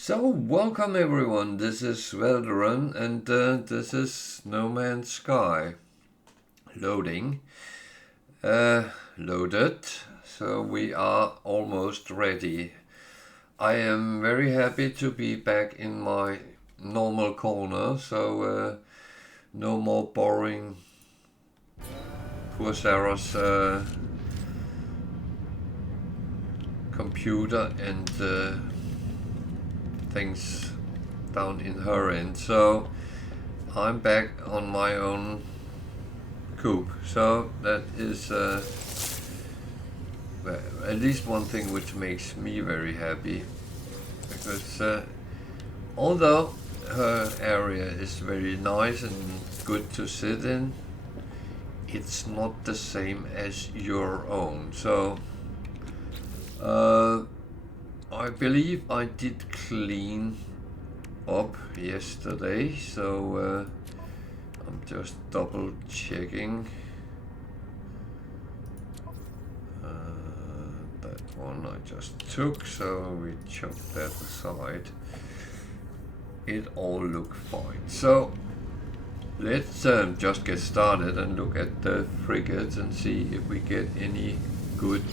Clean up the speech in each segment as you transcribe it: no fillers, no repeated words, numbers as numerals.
So, welcome everyone, this is Velderan and this is No Man's Sky. Loading. Loaded. So we are almost ready. I am very happy to be back in my normal corner, so no more boring poor Sarah's computer and things down in her end. So I'm back on my own coop. So that is at least one thing which makes me very happy, because although her area is very nice and good to sit in, it's not the same as your own. So I believe I did clean up yesterday, so I'm just double checking. That one I just took, so we chuck that aside. It all looked fine. So let's just get started and look at the frigates and see if we get any good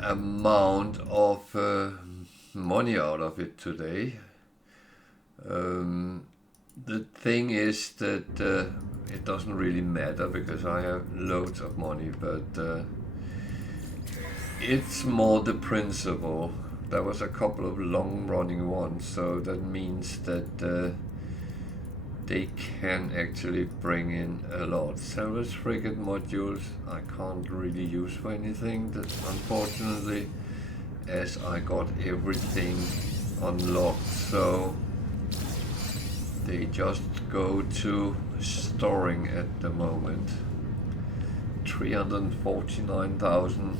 amount of money out of it today. The thing is that it doesn't really matter because I have loads of money, but it's more the principle. There was a couple of long-running ones, so that means that they can actually bring in a lot. Salvage frigate modules I can't really use for anything, unfortunately, as I got everything unlocked. So they just go to storing at the moment. 349,000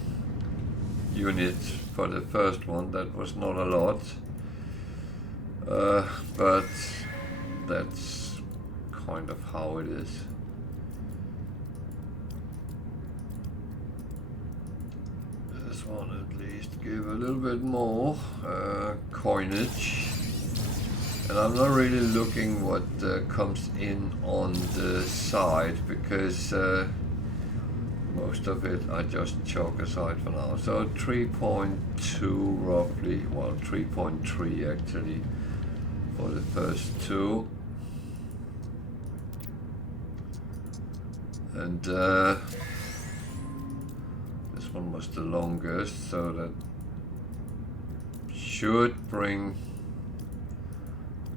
units for the first one. That was not a lot, but that's kind of how it is. This one at least give a little bit more coinage, and I'm not really looking what comes in on the side, because most of it I just chalk aside for now. So 3.2 roughly, well 3.3 actually for the first two. And this one was the longest, so that should bring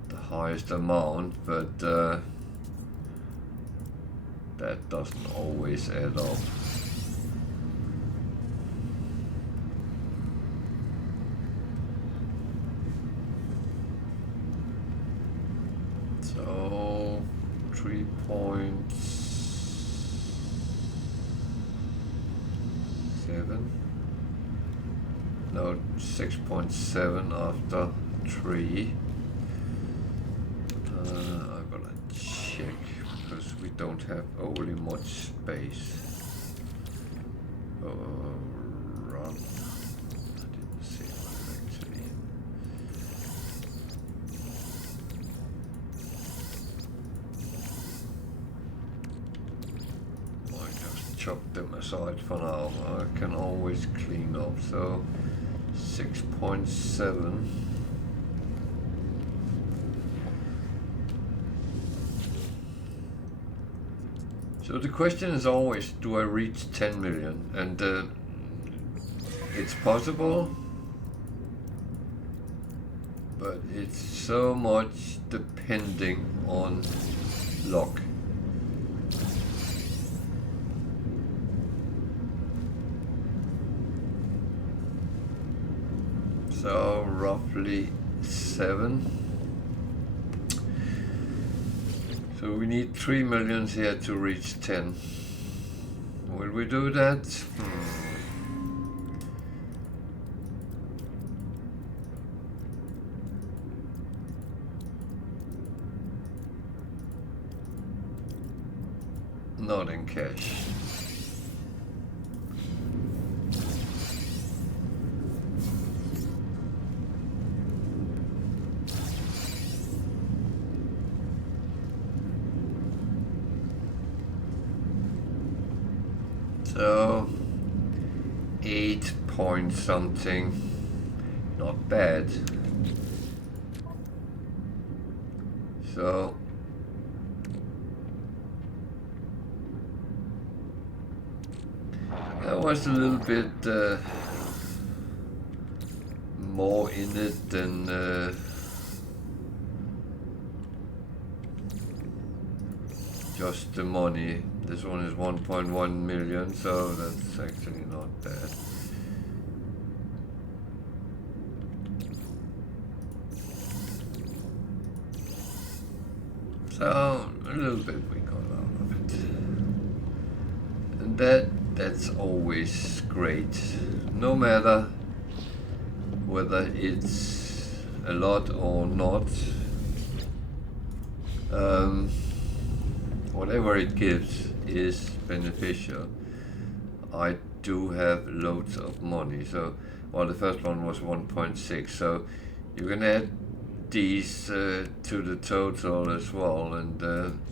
the highest amount, but that doesn't always add up. So 3.7, no, 6.7 after 3. I'm gonna check because we don't have overly much space. Run. I didn't see it actually. I just chuck them aside for now. I can always clean up. So 6.7. So the question is always, do I reach 10 million? And it's possible, but it's so much depending on luck. So roughly 7. So we need 3 millions here to reach 10. Will we do that? Not in cash. point something. Not bad. So that was a little bit more in it than just the money. This one is 1.1 million, so that's actually not bad. So a little bit we got out of it, and that's always great, no matter whether it's a lot or not. Whatever it gives is beneficial. I do have loads of money, so well, the first one was 1.6, so you can add these to the total as well, and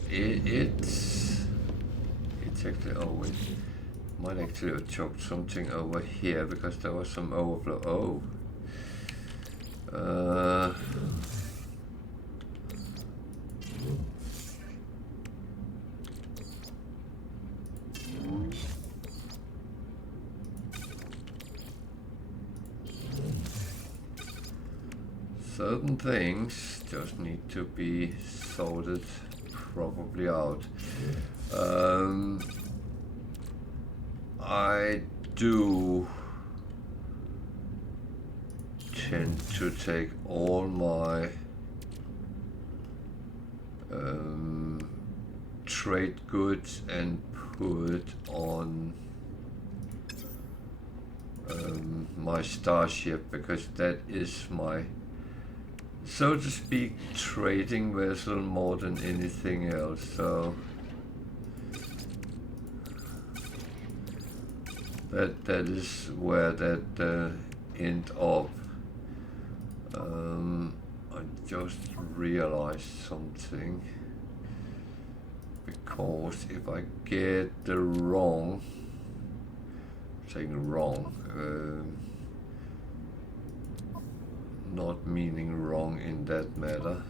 it's actually always might actually have choked something over here because there was some overflow. Certain things just need to be sorted probably out. I do tend to take all my trade goods and put on my starship, because that is my, so to speak, trading vessel more than anything else. So that is where that end up. I just realized something, because if I get the wrong, saying wrong, not meaning wrong in that matter,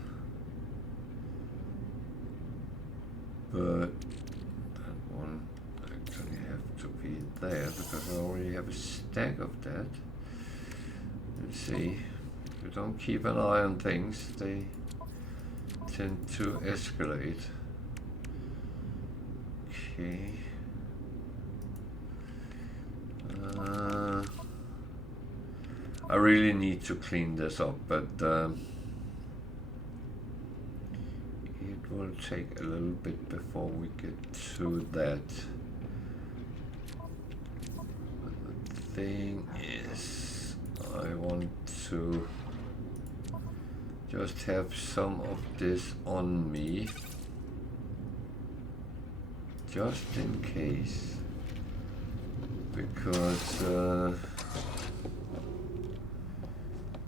but that one actually have to be there because I already have a stack of that. Let's see, if you don't keep an eye on things, they tend to escalate. Okay. I really need to clean this up, but it will take a little bit before we get to that. But the thing is, I want to just have some of this on me, just in case, because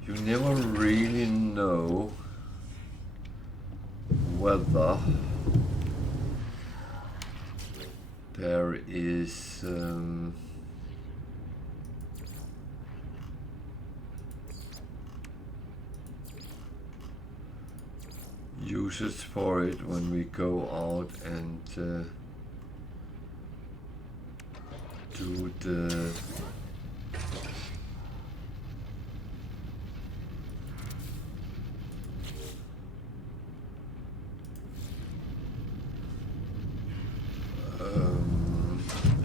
you never really know whether there is uses for it when we go out and do the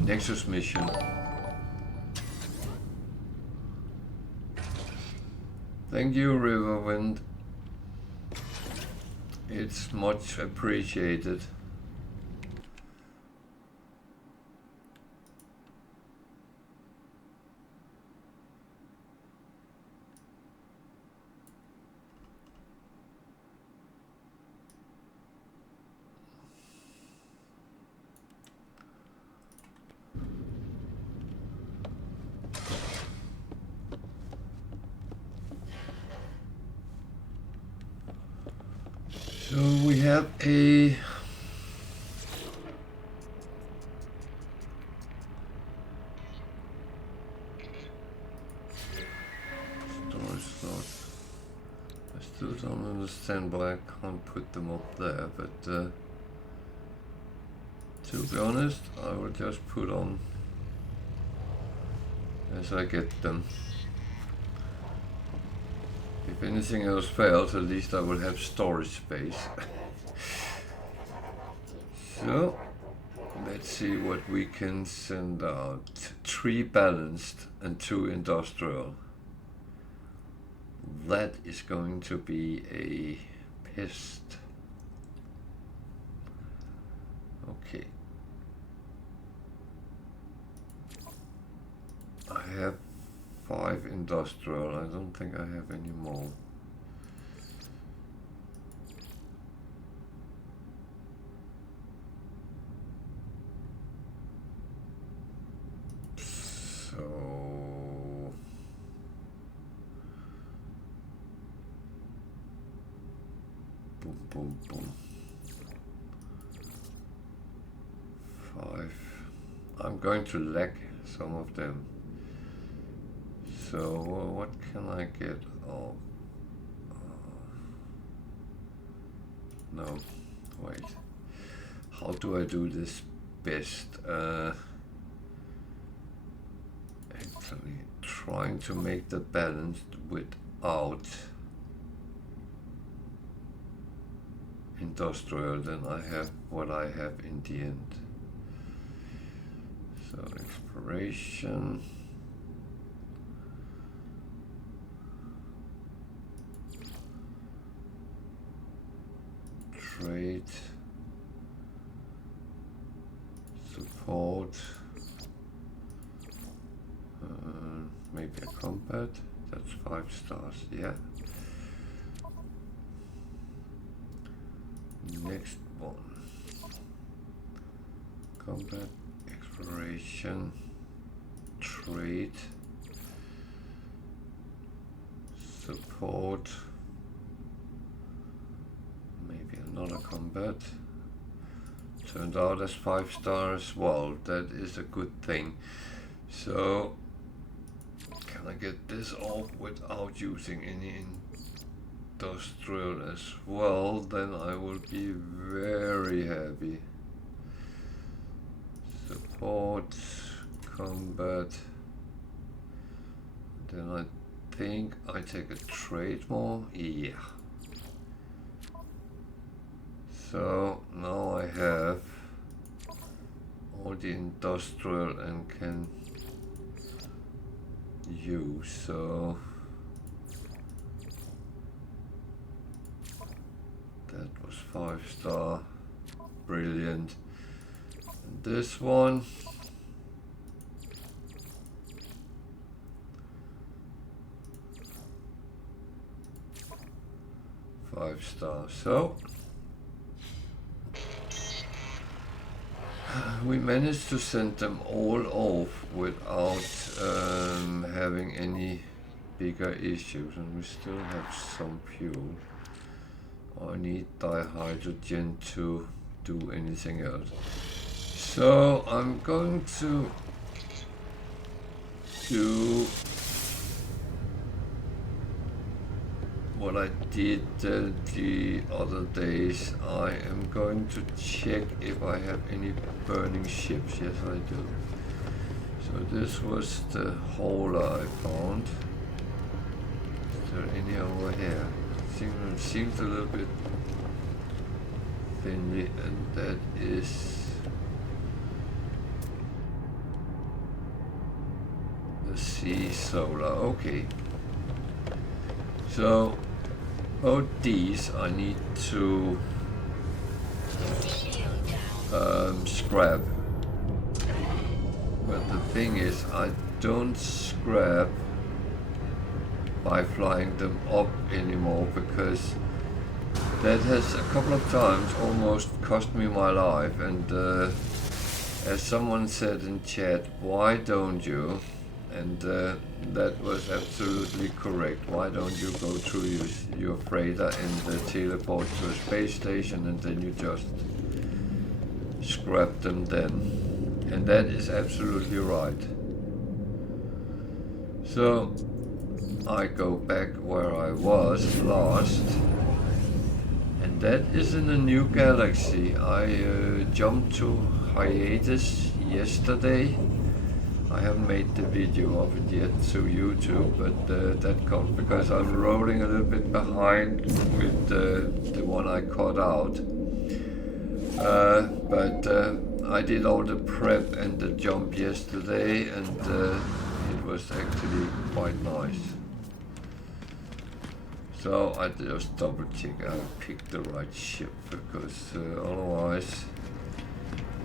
Nexus mission. Thank you, Riverwind. It's much appreciated. So we have a thought. I still don't understand why I can't put them up there, but to be honest, I will just put on as I get them. If anything else fails, at least I will have storage space. So, let's see what we can send out. 3 balanced and 2 industrial. That is going to be a pest. Okay. I have 5 industrial. I don't think I have any more. So boom, boom, boom. 5. I'm going to lack some of them. So what can I get? Oh, no, wait. How do I do this best? Actually, trying to make the balance without industrial, then I have what I have in the end. So exploration. Trade, support, maybe a combat, that's 5 stars, yeah. Next one, combat, exploration, trade, support, another combat. Turned out as 5 stars. Well, that is a good thing. So, can I get this off without using any industrial as well? Then I will be very happy. Support, combat. Then I think I take a trade more. Yeah. So now I have all the industrial and can use. So that was 5 star, brilliant. And this one, five star. So we managed to send them all off without having any bigger issues, and we still have some fuel. I need dihydrogen to do anything else. So I'm going to do what I did the other days. I am going to check if I have any burning ships. Yes, I do. So this was the hauler I found. Is there any over here? Seems a little bit thinly, and that is the sea solar. Okay. So both these I need to scrap. But the thing is, I don't scrap by flying them up anymore, because that has a couple of times almost cost me my life. And as someone said in chat, why don't you? And that was absolutely correct. Why don't you go through your freighter and teleport to a space station, and then you just scrap them then? And that is absolutely right. So I go back where I was last, and that is in a new galaxy. I jumped to Hyades yesterday. I haven't made the video of it yet to YouTube, but that comes because I'm rolling a little bit behind with the one I cut out. But I did all the prep and the jump yesterday, and it was actually quite nice. So I just double check I picked the right ship, because otherwise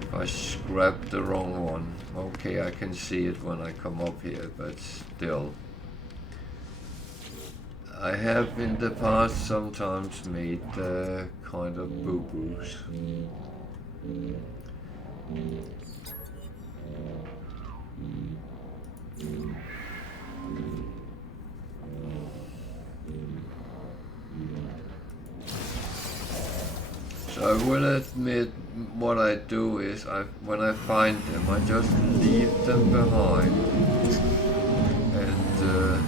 if I scrap the wrong one, okay, I can see it when I come up here, but still. I have in the past sometimes made kind of boo-boos. So I will admit, what I do is, when I find them, I just leave them behind, and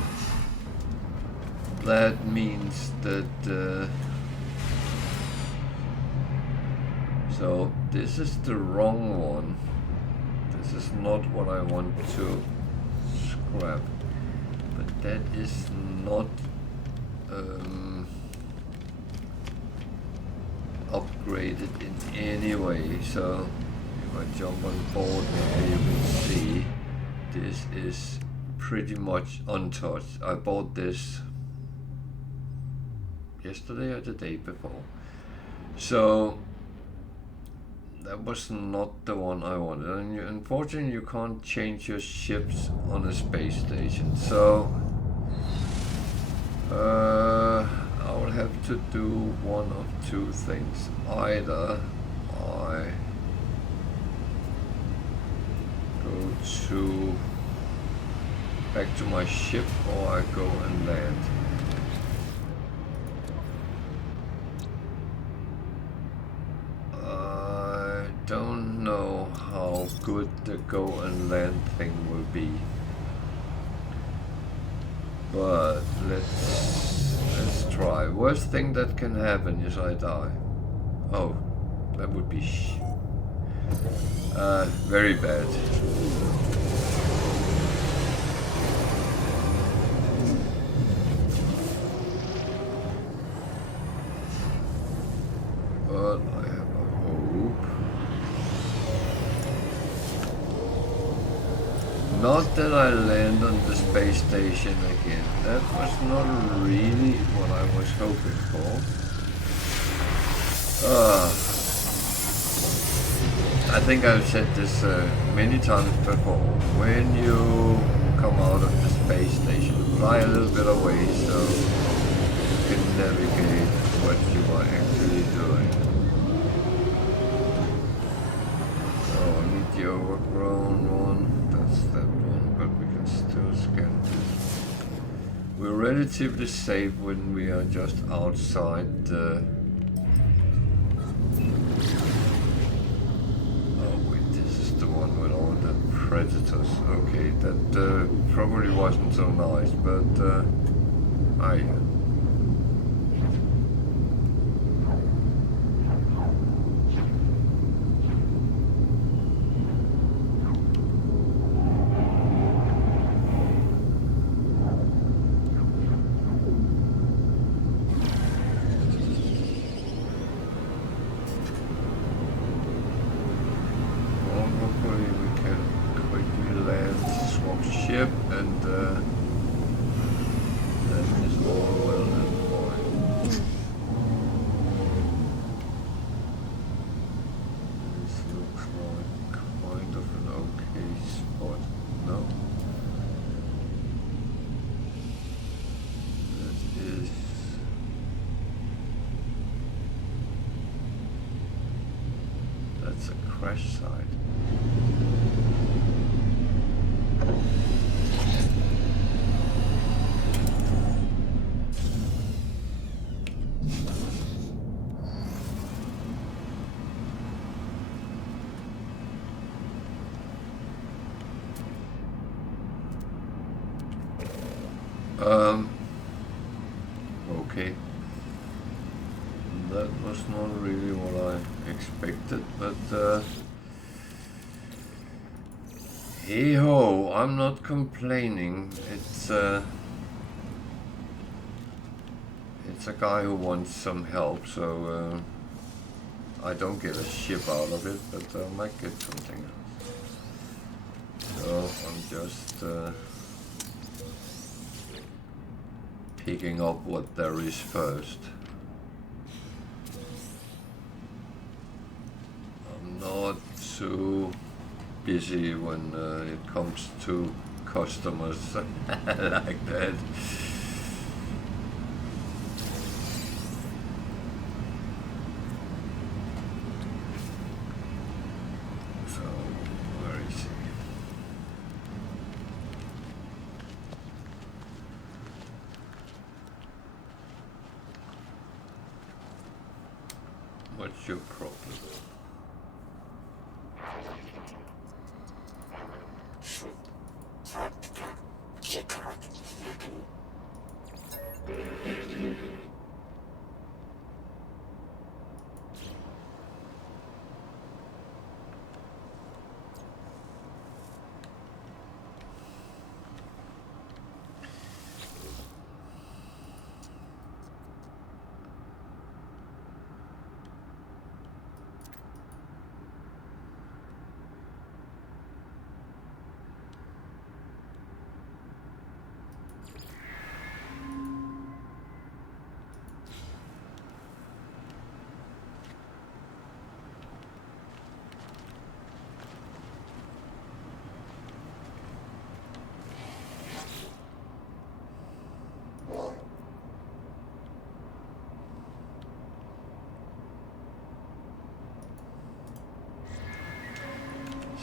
that means that so this is the wrong one. This is not what I want to scrap, but that is not upgraded in any way. So if I jump on board here, you can see this is pretty much untouched. I bought this yesterday or the day before, so that was not the one I wanted. And unfortunately you can't change your ships on a space station, so I will have to do one of two things. Either I go back to my ship, or I go and land. I don't know how good the go and land thing will be, but let's try. Worst thing that can happen is I die. Oh, that would be very bad. But I have a hope. Not that I land on the space station again. That was not really what I was hoping for. I think I've said this many times before. When you come out of the space station, fly a little bit away so you can navigate what you are actually doing. Oh, I need the overgrown one. That's that one, but we can still scan this. We're relatively safe when we are just outside the... Oh wait, this is the one with all the predators. Okay, that probably wasn't so nice, but yeah. Side. Okay. That was not really what I expected, but hey ho, I'm not complaining. It's a guy who wants some help, so I don't get a ship out of it, but I might get something else. So I'm just picking up what there is first. I'm not too busy when it comes to customers like that. What's your problem?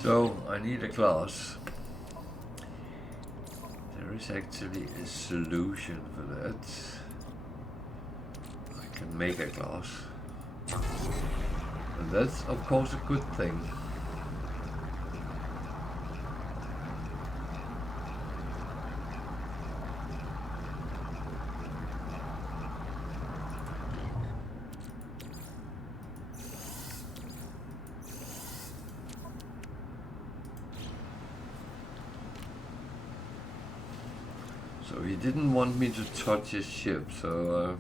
So, I need a glass. There is actually a solution for that. I can make a glass. And that's of course a good thing. So he didn't want me to touch his ship, so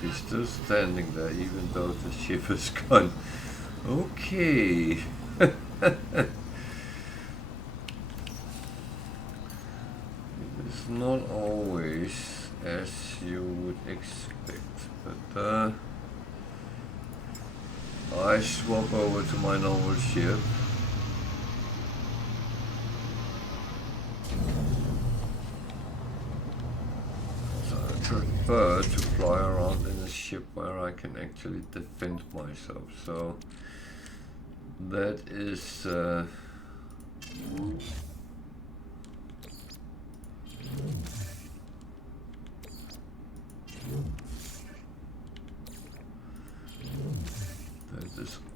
he's still standing there even though the ship is gone. Okay. It's not always as you would expect, but I swap over to my normal ship. So I prefer to fly around in a ship where I can actually defend myself. So that is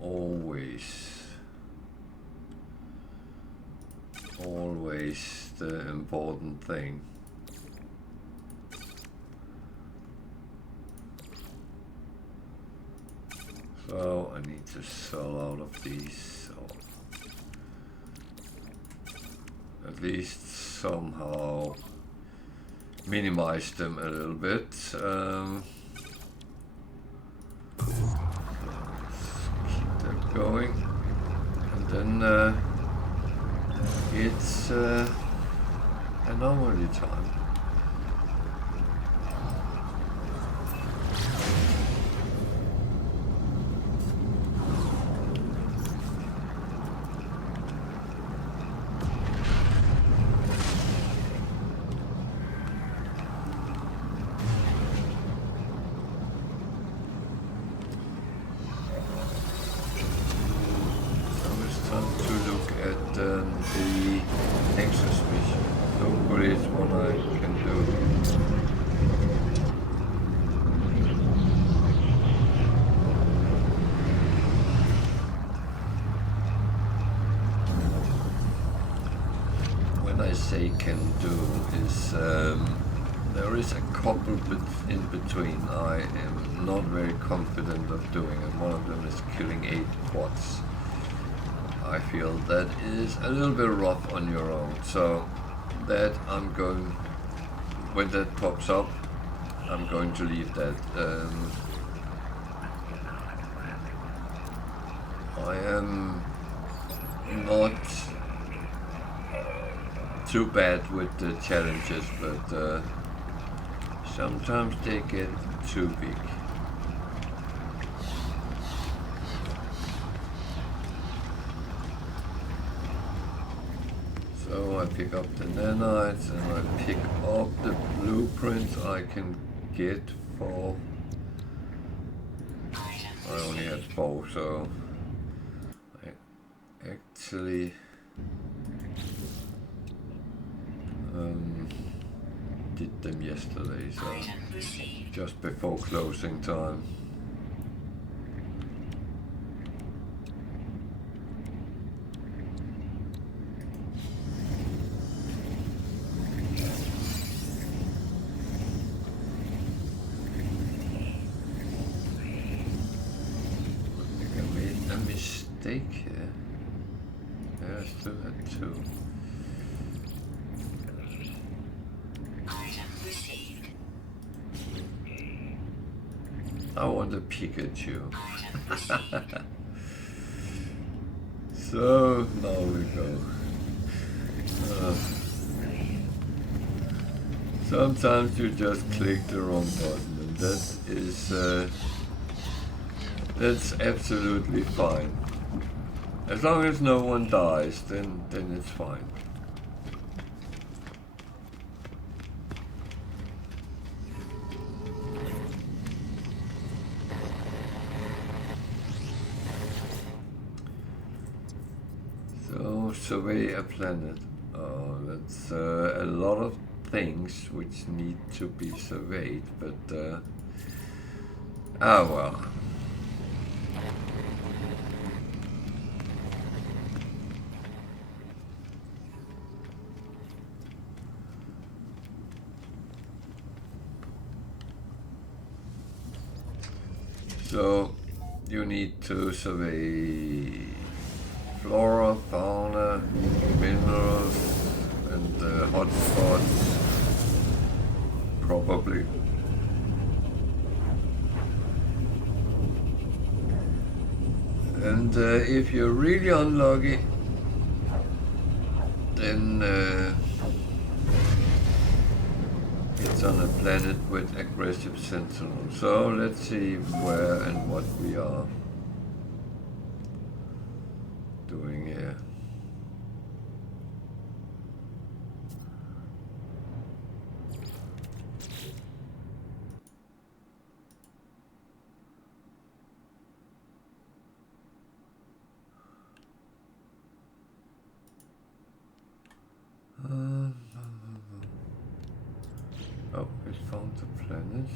always the important thing. So I need to sell out of these, or at least somehow minimize them a little bit. Let's keep that going, and then it's anomaly time. time to look at the Nexus mission. Hopefully it's one I can do. When I say can do is there is a couple bits in between I am not very confident of doing, and one of them is killing 8 quads. I feel that is a little bit rough on your own, so that I'm going, when that pops up, I'm going to leave that. I am not too bad with the challenges, but sometimes they get too big. So I pick up the nanites and I pick up the blueprints I can get for... I only have 4, so I actually did them yesterday, so just before closing time. Here. Yeah, I still had 2. I want a Pikachu. So now we go. Sometimes you just click the wrong button, and that is that's absolutely fine. As long as no one dies, then it's fine. So, survey a planet. Oh, that's a lot of things which need to be surveyed, but ah well. So you need to survey flora, fauna, minerals, and hotspots, probably. And if you're really unlucky, then it's on a planet with aggressive sentinels. So let's see where and what we are doing here. Oh, we found the planet.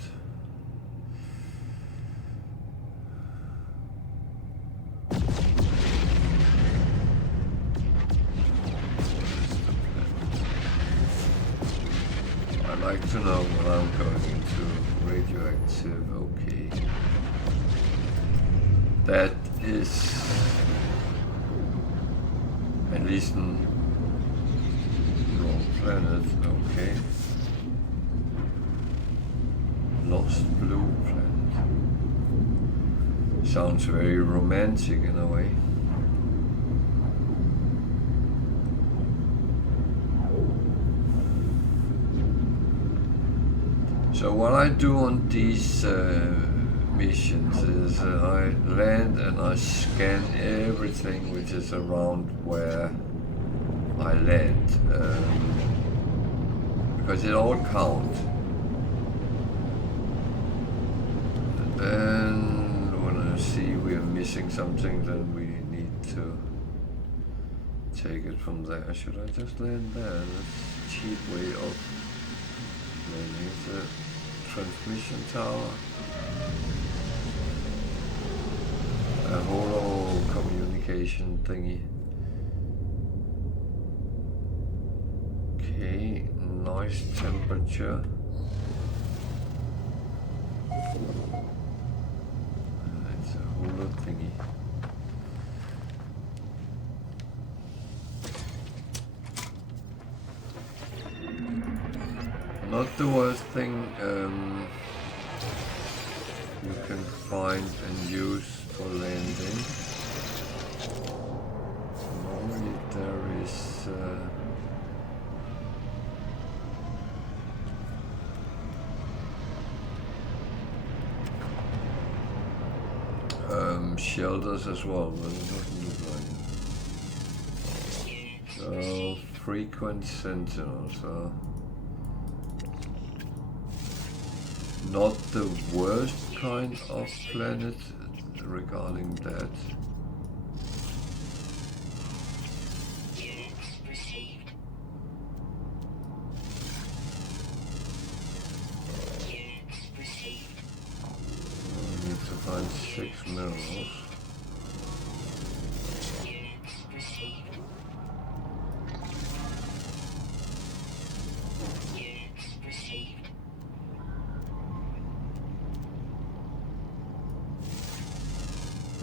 I'd like to know what I'm going into. Radioactive, okay. That is at least an wrong planet, okay. Lost blue planet. Sounds very romantic in a way. So what I do on these missions is I land and I scan everything which is around where I land, because it all counts. And then when I see we're missing something, then we need to take it from there. Should I just land there? That's a cheap way of landing. It's a transmission tower. A holo communication thingy. Okay, nice temperature. It's a holo thingy. Not the worst thing you can find and use for landing. Normally there is shelters as well, but it doesn't look like it. So frequent sentinels. Not the worst kind of planet regarding that. I need to find 6 minerals.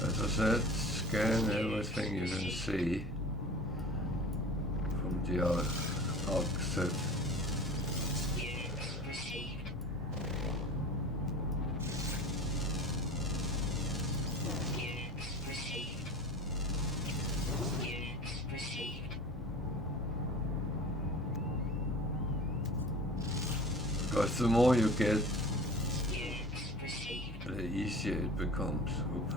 As I said, scan everything you can see from the outset. Because the more you get, the easier it becomes. Oop.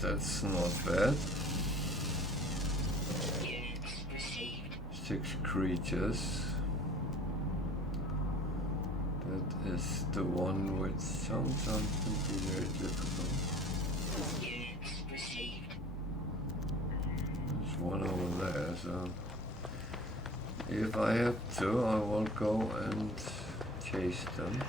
That's not bad. 6 creatures. That is the one which sometimes can be very difficult. There's one over there, so if I have to, I will go and chase them.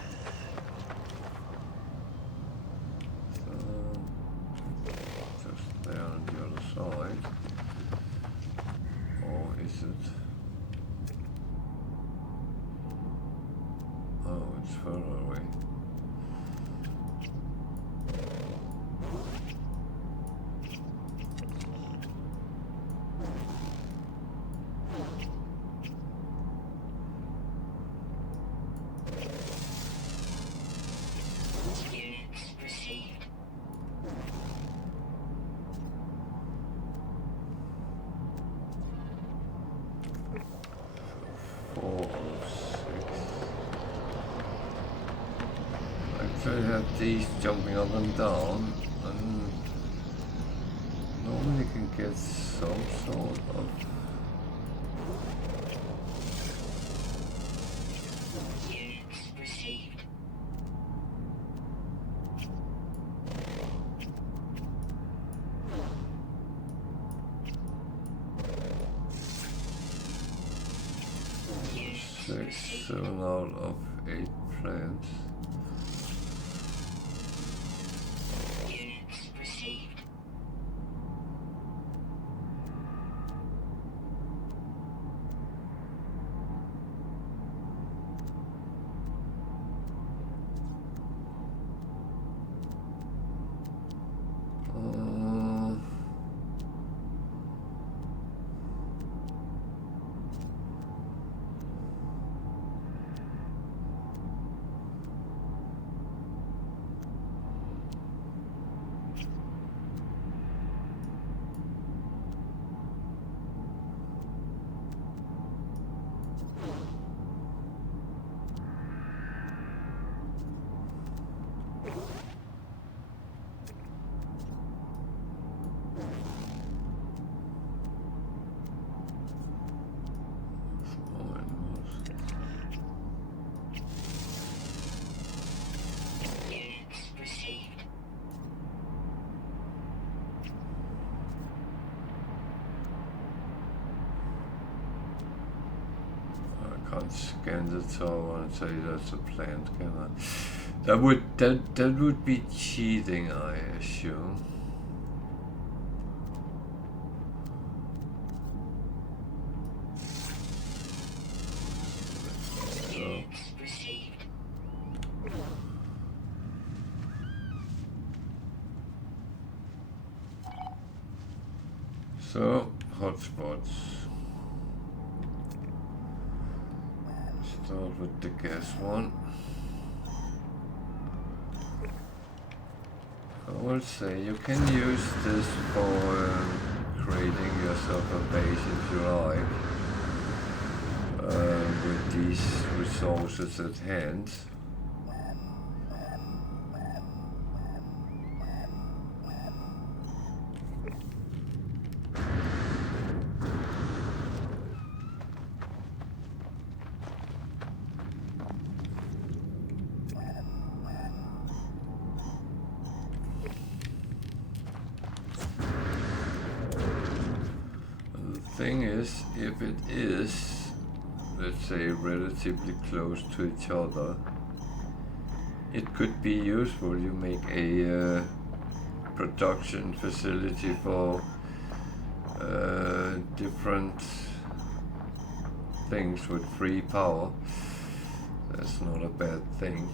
I have these jumping up and down, and normally can get some sort of seven out of 8 plants. Can't scan the tower and say that's a plant, can I? That would be cheating, I assume. So, hotspots. Start with the gas one. I will say you can use this for creating yourself a base if you like, with these resources at hand. Thing is, if it is, let's say, relatively close to each other, it could be useful. You make a production facility for different things with free power. That's not a bad thing.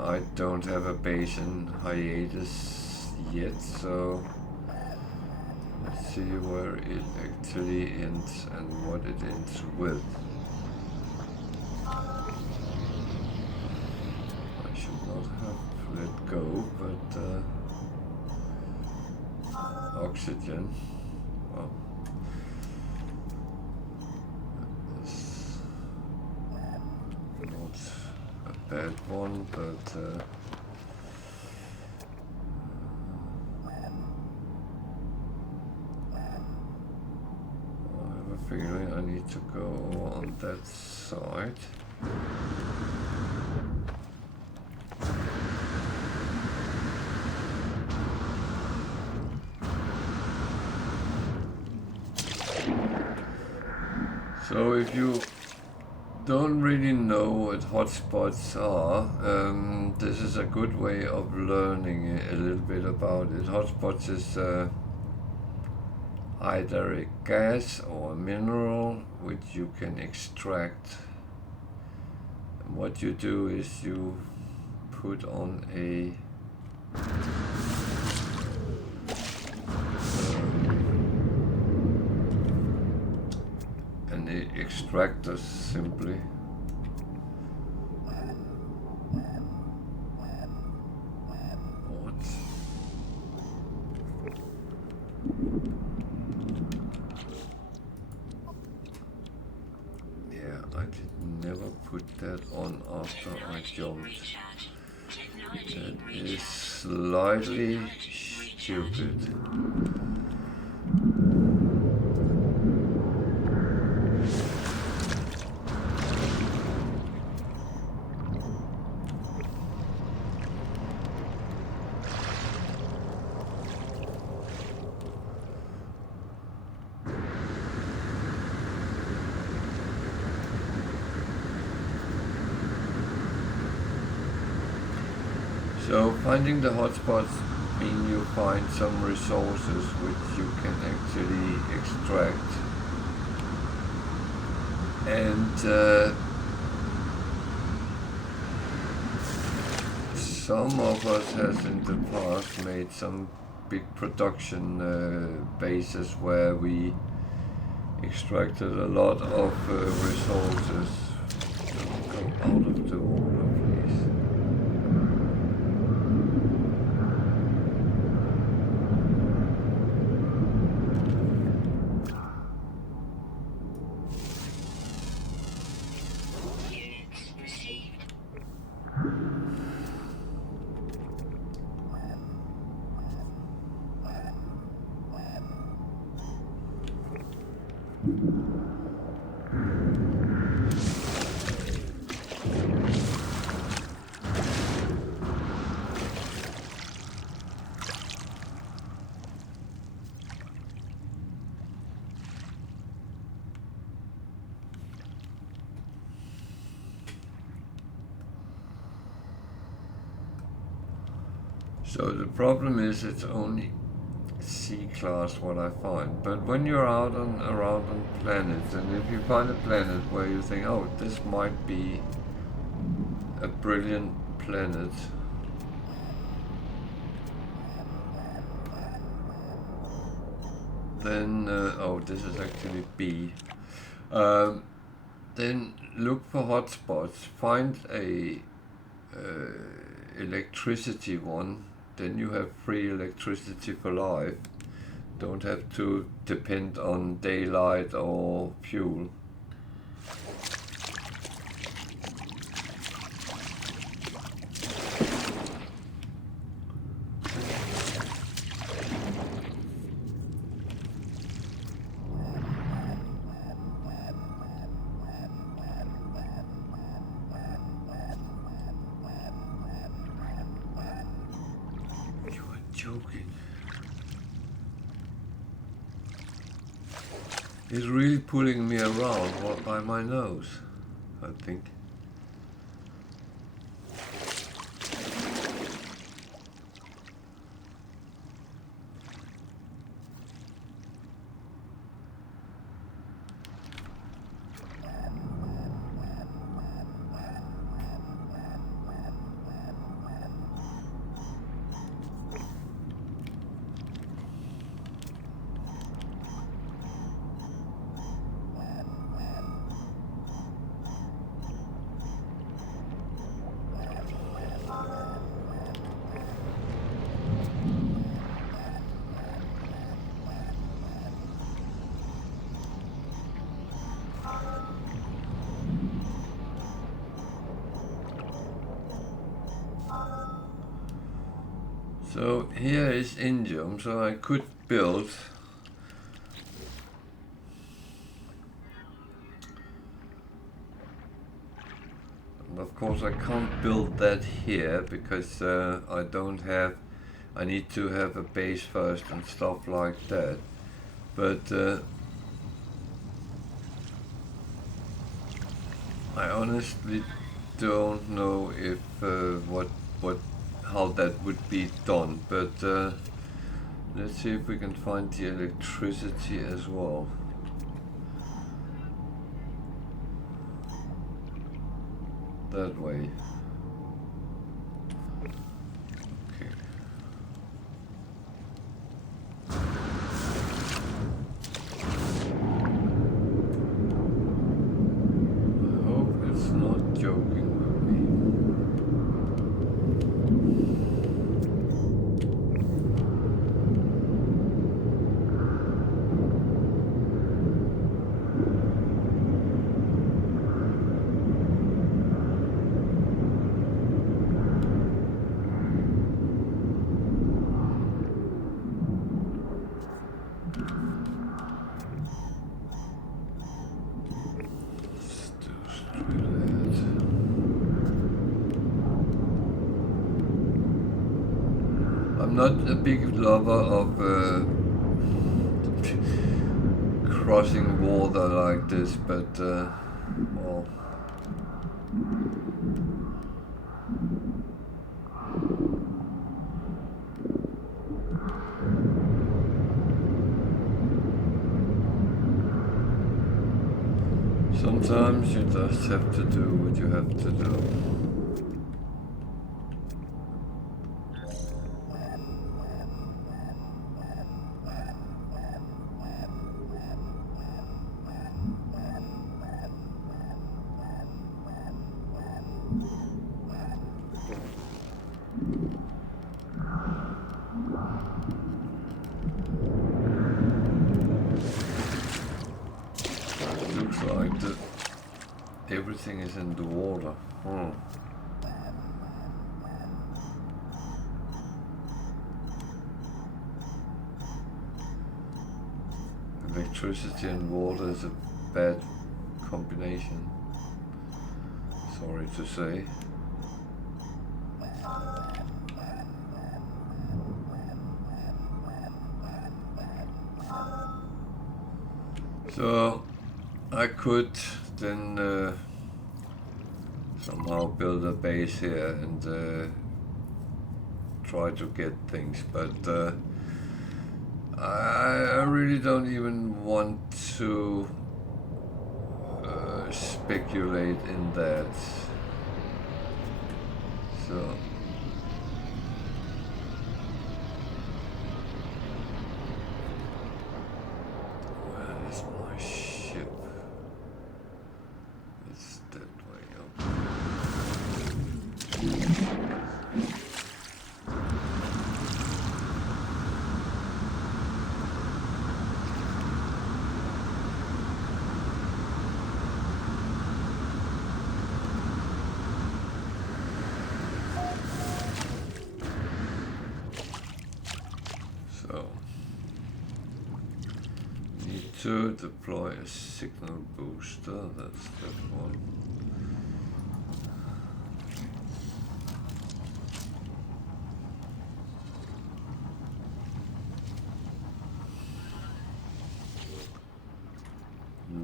I don't have a base in Hyades yet, so let's see where it actually ends and what it ends with. I should not have let go, but oxygen. Well, that's not a bad one, but I have a feeling I need to go on that side. So if you don't really know what hotspots are, this is a good way of learning a little bit about it. Hotspots is either a gas or a mineral which you can extract. And what you do is you put on a extractors simply. What? Yeah, I did never put that on after I jumped. That is slightly stupid. So finding the hotspots mean you find some resources which you can actually extract, and some of us has in the past made some big production bases where we extracted a lot of resources. Don't come out of the water, please. So the problem is it's only C-class what I find. But when you're out and around on planets, and if you find a planet where you think, oh, this might be a brilliant planet, then, oh, this is actually B. Then look for hotspots, find a electricity one, then you have free electricity for life. Don't have to depend on daylight or fuel. Joking. He's really pulling me around by my nose, I think. So here is indium, so I could build and of course I can't build that here because I need to have a base first and stuff like that, but I honestly don't know if how that would be done, but let's see if we can find the electricity as well. That way. Okay. I hope it's not joking with me. I'm not a big lover of crossing water like this, but well. Sometimes you just have to do what you have to do. Looks like everything is in the water. Electricity and water is a bad combination. Sorry to say. So I could then somehow build a base here and try to get things, but I really don't even want to speculate in that. So where is my ship? It's that way up. So, need to deploy a signal booster, that's that one.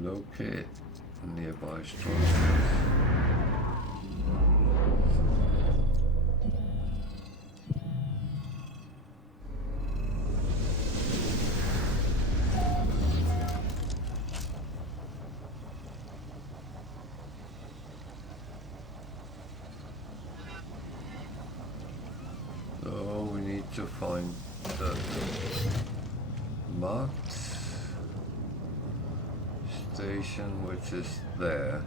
Locate nearby structures. So we need to find the marked station, which is there.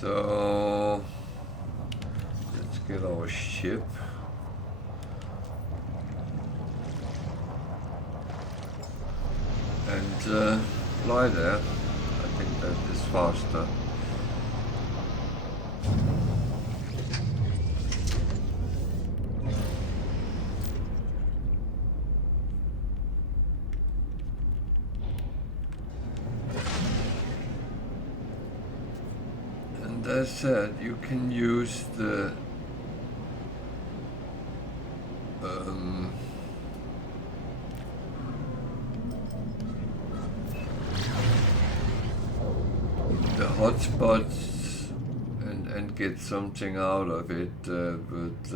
So let's get our ship. And fly there. I think that is faster. And as said, you can use the hotspots and get something out of it, but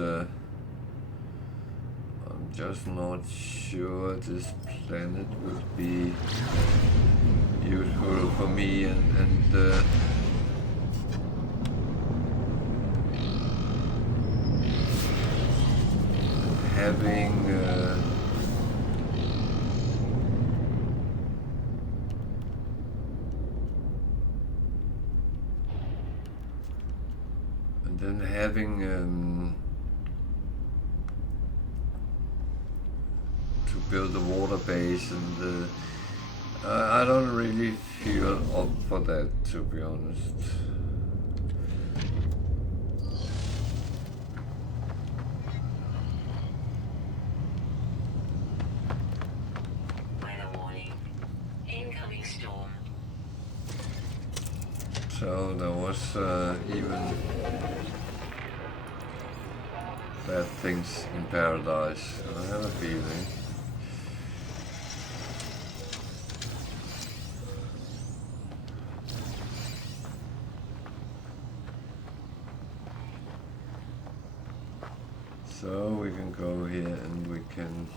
I'm just not sure this planet would be useful for me, and having to build a water base, and I don't really feel up for that, to be honest. Weather warning. Incoming storm. So there was even bad things in paradise, I have a feeling. So we can go here and we can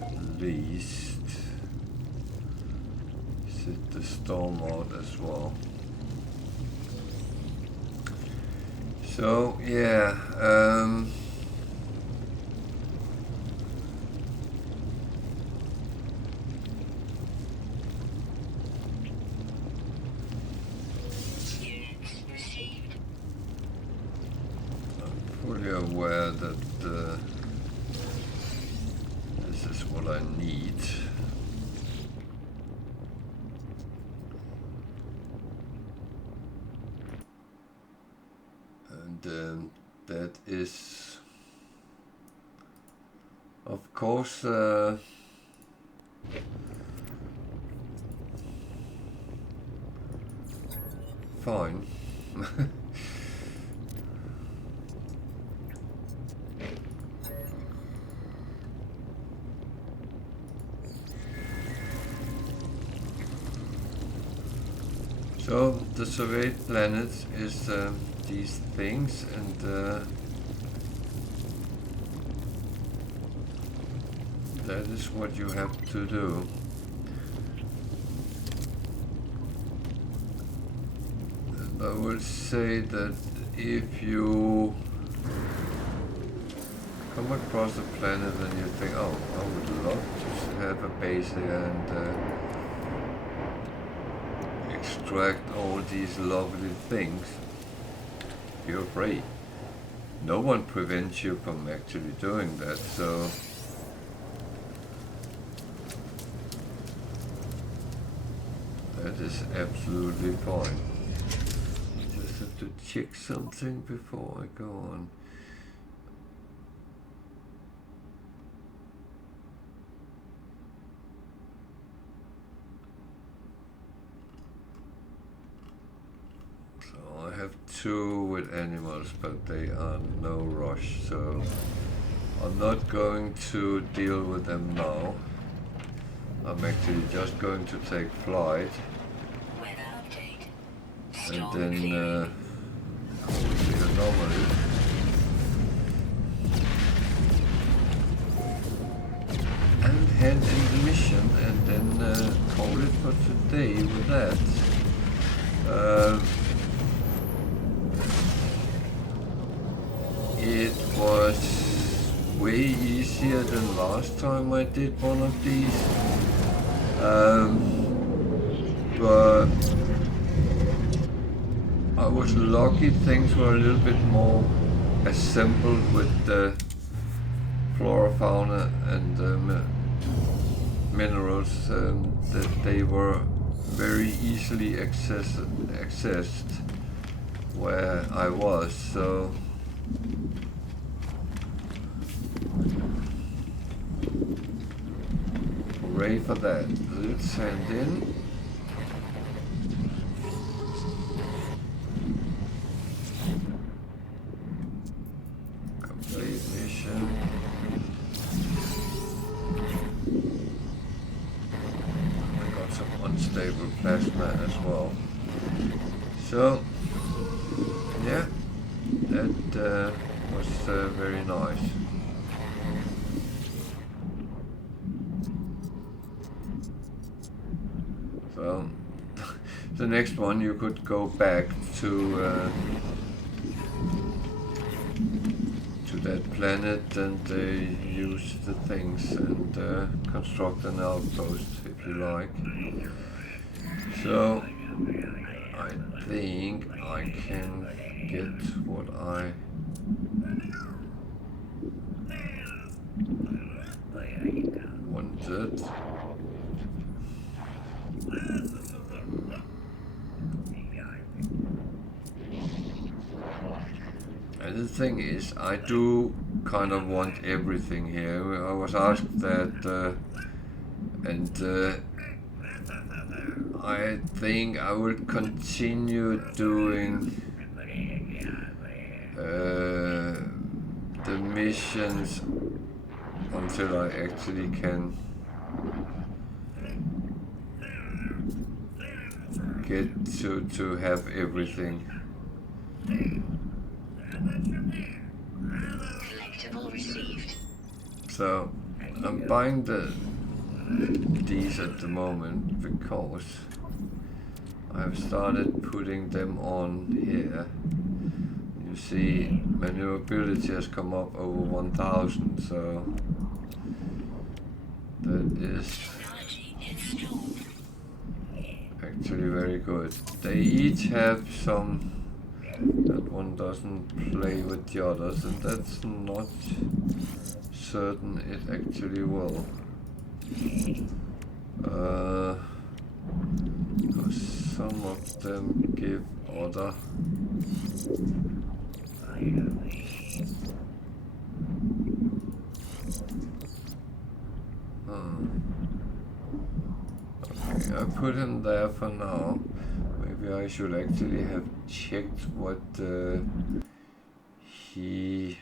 at least sit the storm out as well. So yeah, Units received. I'm fully aware that this is what I need. And that is, of course, fine. So the surveyed planet is these things, and that is what you have to do. And I will say that if you come across a planet and you think, oh, I would love to have a base here and extract all these lovely things, feel free. No one prevents you from actually doing that, so that is absolutely fine. I just have to check something before I go on. I have 2 with animals, but they are no rush, so I'm not going to deal with them now. I'm actually just going to take flight and then call the anomaly. And hand in the mission and then call it for today with that. It was way easier than last time I did one of these, but I was lucky things were a little bit more assembled with the flora, fauna and minerals, that they were very easily accessed where I was, so hooray for that. Let's send in. Complete mission. I got some unstable plasma as well. So, yeah, that was very nice. So, the next one you could go back to that planet and use the things and construct an outpost if you like. So, I think I can get what I wanted. And the thing is, I do kind of want everything here. I was asked that, and I think I will continue doing the missions until I actually can get to have everything. Collectible received. So I'm buying these at the moment because I've started putting them on here. You see, maneuverability has come up over 1000, so that is actually very good. They each have some. That one doesn't play with the others, and that's not certain it actually will. Because some of them give other. Okay, I put him there for now. Maybe I should actually have checked what he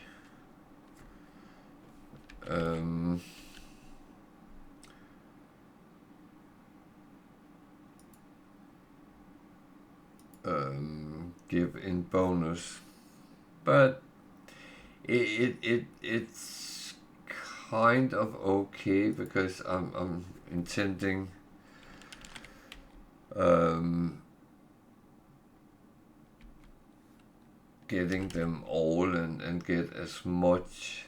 give in bonus, but it's kind of okay because I'm intending getting them all and get as much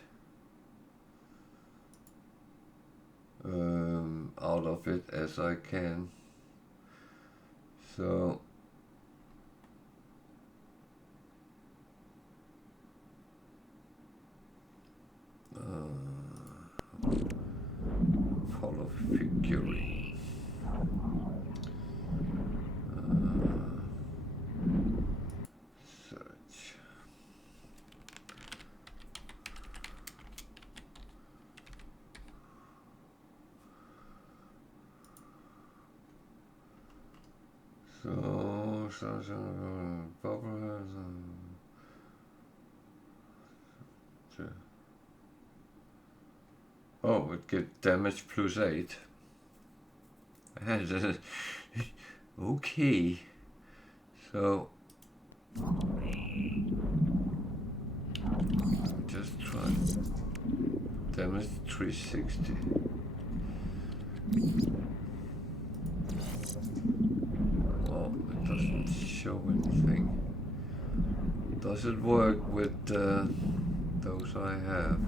out of it as I can. So follow figurine. Search. So bubble. Oh, it get damage +8. Okay. So just try damage 360. Oh, it doesn't show anything. Does it work with those I have?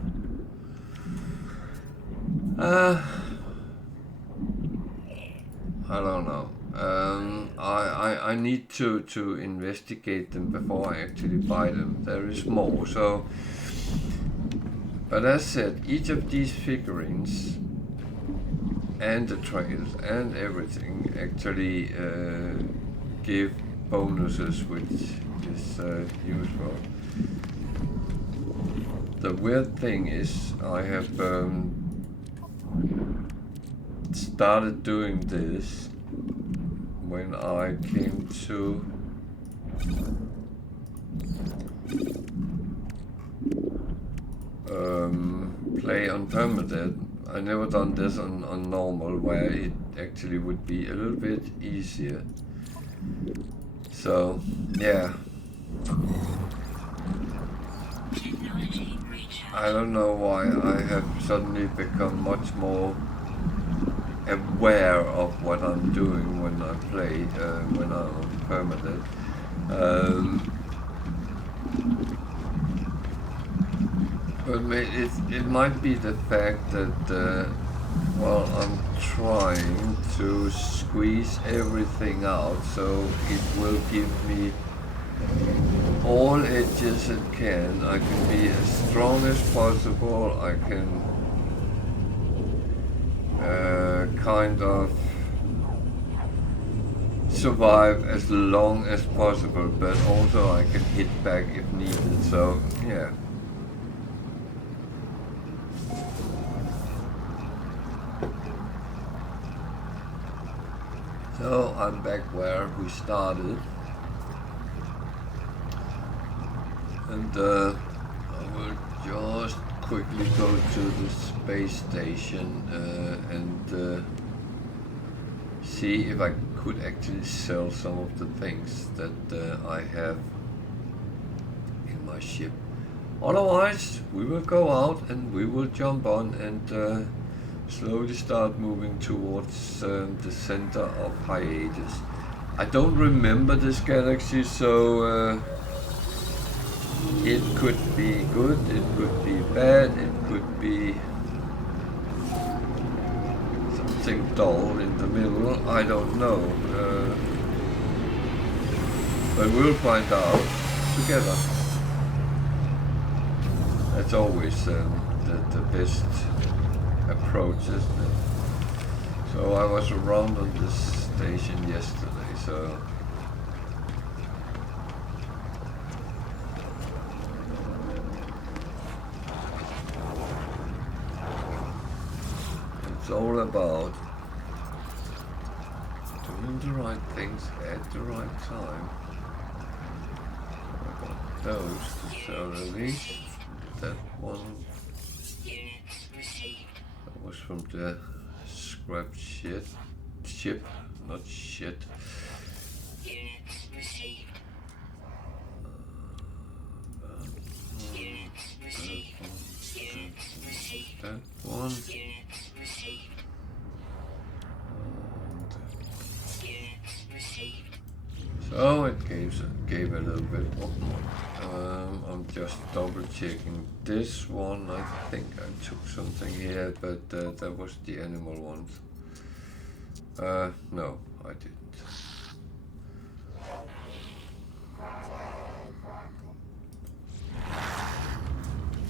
I don't know. I need to investigate them before I actually buy them. There is more, so. But as said, each of these figurines and the trails and everything actually give bonuses, which is useful. The weird thing is I have started doing this when I came to play on Permadeath. I never done this on normal, where it actually would be a little bit easier. So yeah, I don't know why I have suddenly become much more aware of what I'm doing when I play, when I'm on Permadeath. But it might be the fact that, well, I'm trying to squeeze everything out, so it will give me all edges it can. I can be as strong as possible. I can kind of survive as long as possible, but also I can hit back if needed. So yeah. So I'm back where we started, and I will just quickly go to the space station and see if I could actually sell some of the things that I have in my ship. Otherwise, we will go out and we will jump on and slowly start moving towards the center of Hyades. I don't remember this galaxy, so it could be good, it could be bad, it could be something dull in the middle, I don't know. But we'll find out together. That's always the best approach, isn't it? So I was around on this station yesterday, so it's all about doing the right things at the right time. I got those to sell at least. That one. That was from the scrap ship, not shit. That one. Units received. Units received. So it gave a little bit. I'm just double checking this one. I think I took something here, but that was the animal ones. No, I didn't.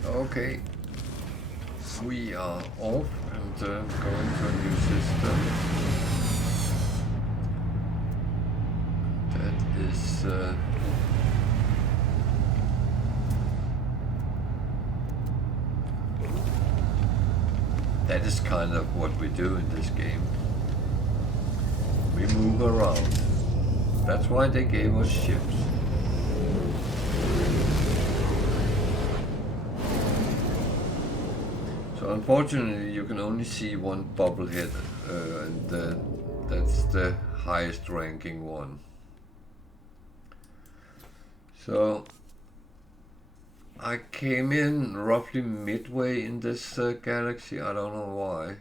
Okay, we are off and going to a new system. That is that is kind of what we do in this game. We move around. That's why they gave us ships. So unfortunately you can only see one bubblehead and that's the highest ranking one. So I came in roughly midway in this galaxy, I don't know why.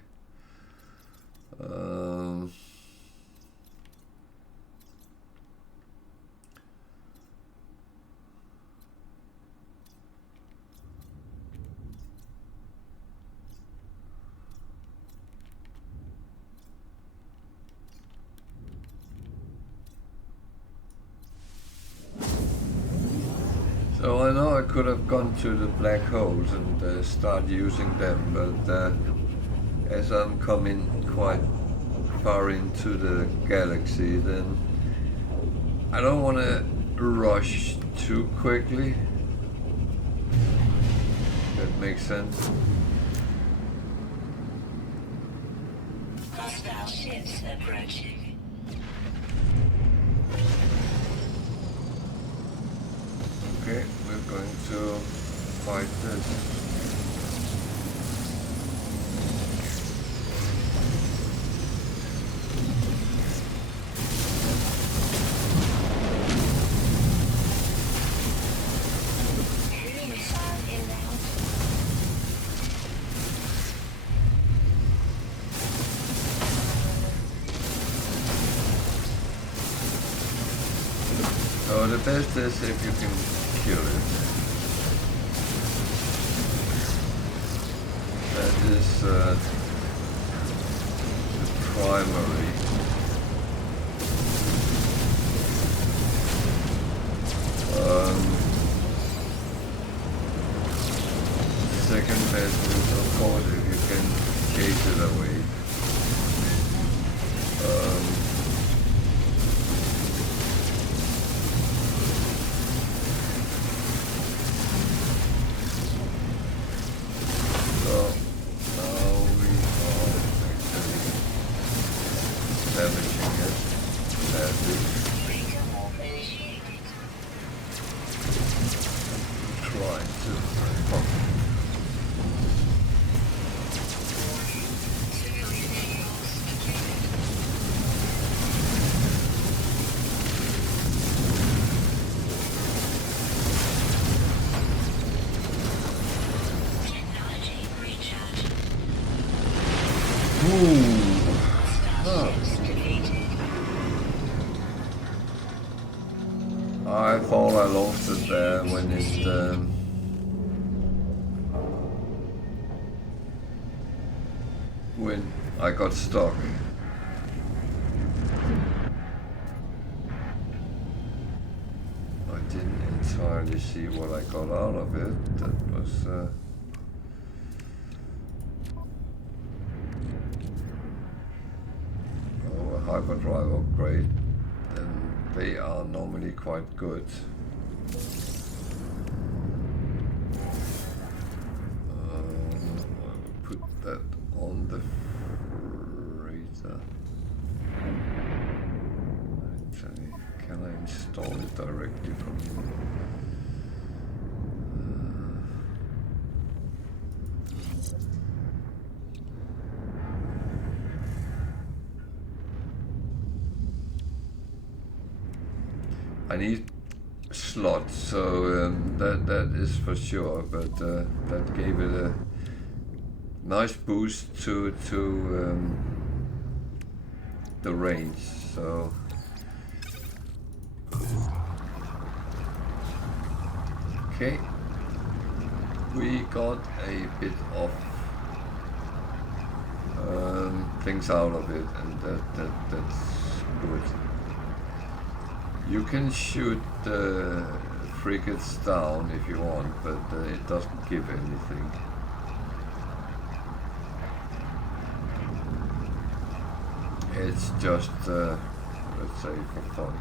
So I know I could have gone to the black holes and start using them, but as I'm coming quite far into the galaxy, then I don't want to rush too quickly. That makes sense. Hostile ships approaching. Okay, we're going to fight this. So the best is if you can kill it. That is the primary. Second best is of course if you can chase it away. I thought I lost it there when it when I got stuck. I didn't entirely see what I got out of it. That was a hyperdrive upgrade, and they are normally quite good. I will put that on the freighter. Actually, can I install it directly from here? I need slots, so that is for sure, but that gave it a nice boost to the range. So okay, we got a bit of things out of it, and that's good. You can shoot the frigates down if you want, but it doesn't give anything. It's just, let's say, for fun.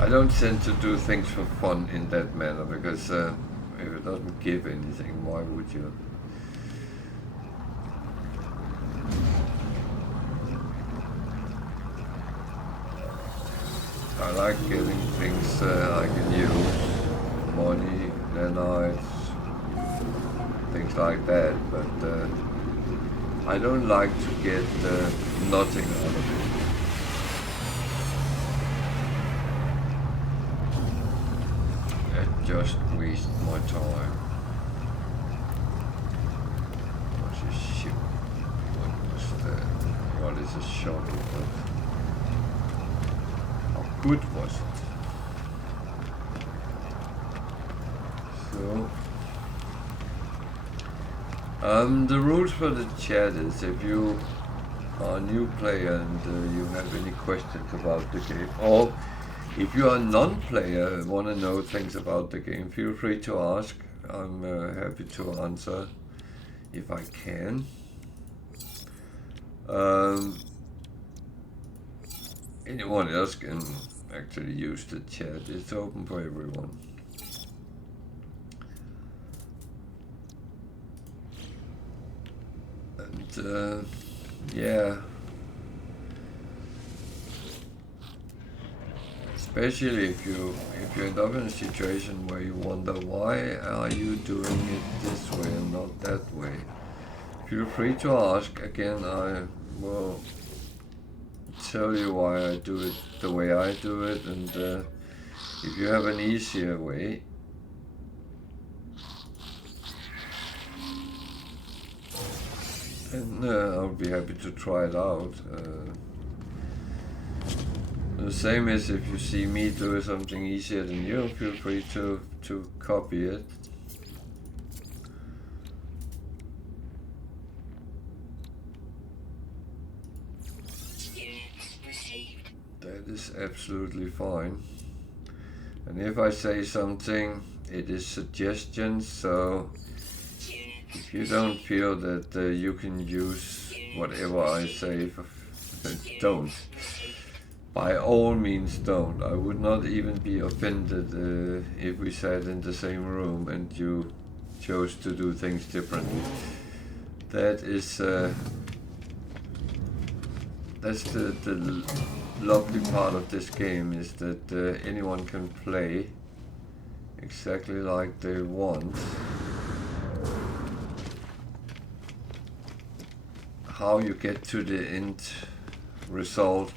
I don't tend to do things for fun in that manner, because if it doesn't give anything, why would you? I like getting things I can use, money, nanites, things like that, but I don't like to get nothing out of it. It just wastes my time. What's a ship? What was that? What is a shuttle? How good was it? So the rules for the chat is, if you are a new player and you have any questions about the game, or if you are a non-player and want to know things about the game, feel free to ask. I'm happy to answer if I can. Anyone else can actually use the chat. It's open for everyone. And yeah, especially if you end up in a situation where you wonder, why are you doing it this way and not that way, feel free to ask. Again, I will tell you why I do it the way I do it, and if you have an easier way, and I'll be happy to try it out. The same as if you see me do something easier than you, feel free to copy it. That is absolutely fine. And if I say something, it is suggestions, so if you don't feel that you can use whatever I say, don't. By all means don't. I would not even be offended if we sat in the same room and you chose to do things differently. That is that's the lovely part of this game, is that anyone can play exactly like they want. How you get to the end result,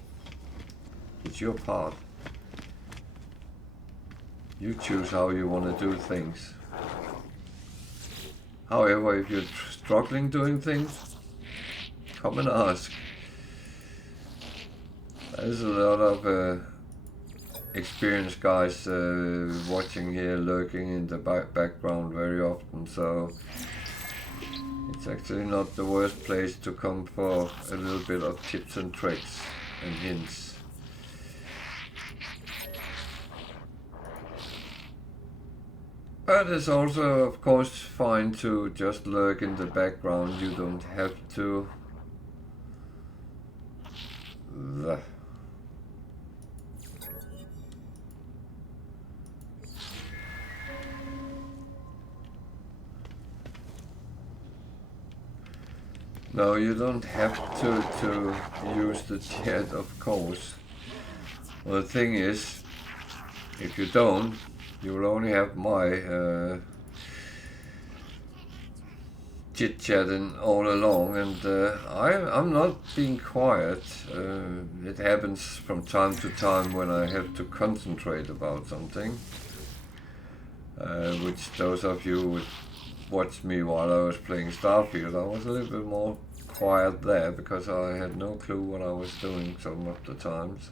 it's your part. You choose how you want to do things. However, if you're struggling doing things, come and ask. There's a lot of experienced guys watching here, lurking in the background very often, so it's actually not the worst place to come for a little bit of tips and tricks and hints. But it's also, of course, fine to just lurk in the background. You don't have to. No, you don't have to use the chat, of course. Well, the thing is, if you don't, you will only have my chit-chatting all along, and I'm not being quiet. It happens from time to time when I have to concentrate about something. which those of you who watched me while I was playing Starfield, I was a little bit more quiet there because I had no clue what I was doing some of the times.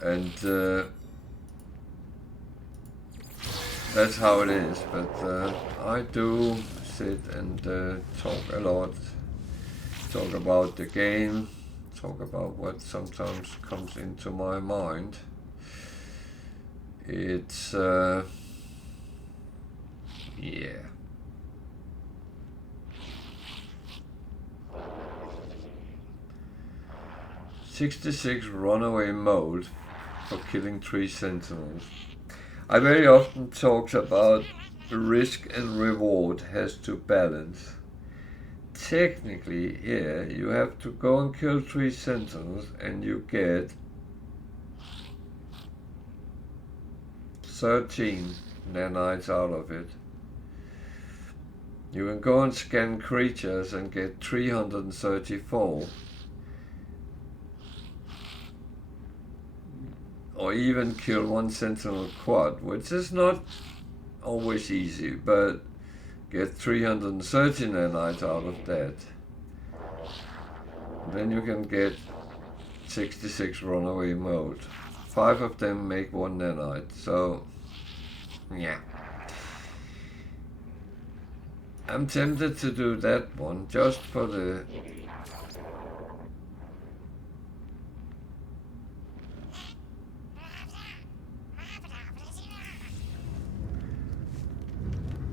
And that's how it is, but I do sit and talk a lot, talk about the game, talk about what sometimes comes into my mind. It's yeah. "66 runaway mode for killing 3 sentinels." I very often talk about risk and reward has to balance. Technically, here you have to go and kill 3 sentinels and you get 13 nanites out of it. You can go and scan creatures and get 334. Or even kill 1 sentinel quad, which is not always easy, but get 330 nanites out of that. Then you can get 66 runaway mode. 5 of them make 1 nanite, so yeah. I'm tempted to do that one just for the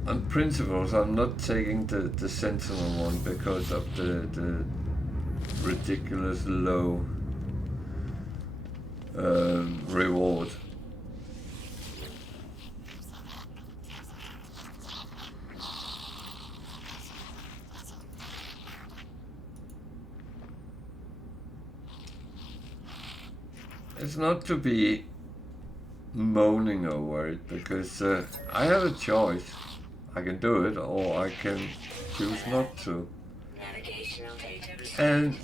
on principles. I'm not taking the sentinel one because of the ridiculous low reward. It's not to be moaning over it because I have a choice. I can do it or I can choose not to. And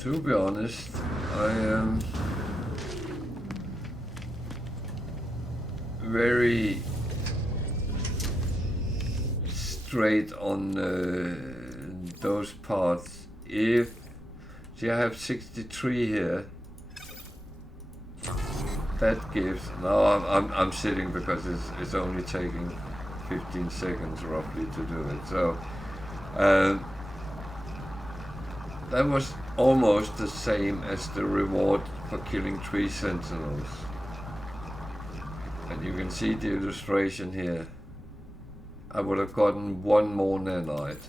to be honest, I am very straight on those parts. If see, I have 63 here. That gives, now I'm sitting because it's only taking 15 seconds roughly to do it. So that was almost the same as the reward for killing 3 sentinels. And you can see the illustration here. I would have gotten 1 more nanite.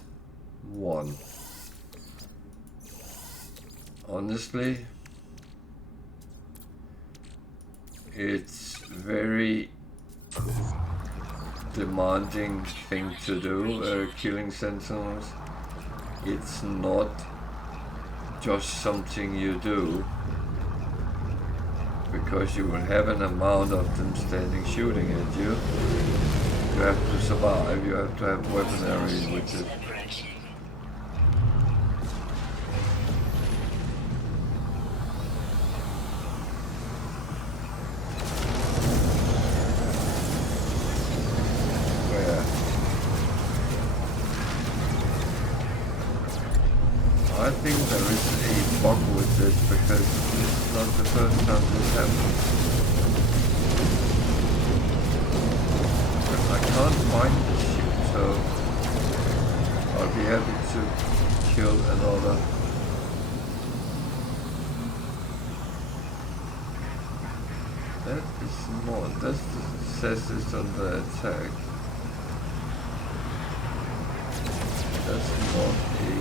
1. Honestly, it's very demanding thing to do, killing sentinels. It's not just something you do because you will have an amount of them standing shooting at you. You have to survive, you have to have weaponry, which is I think there is a bug with this because it's not the first time this happens. But I can't find this ship, so I'll be happy to kill another. That is not, that says it's under attack. That's not a...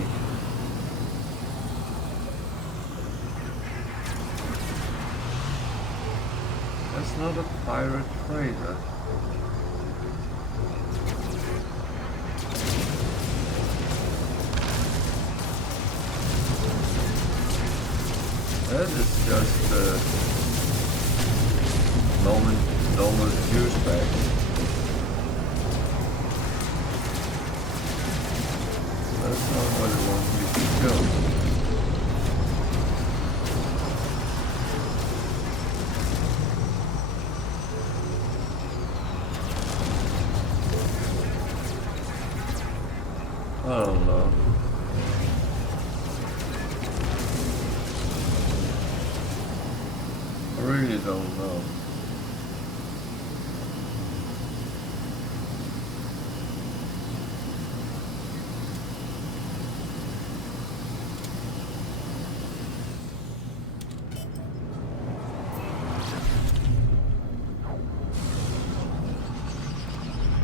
That's not a pirate freighter. That is just normal juice bag. That's not what it wants me to kill. I don't know. I really don't know.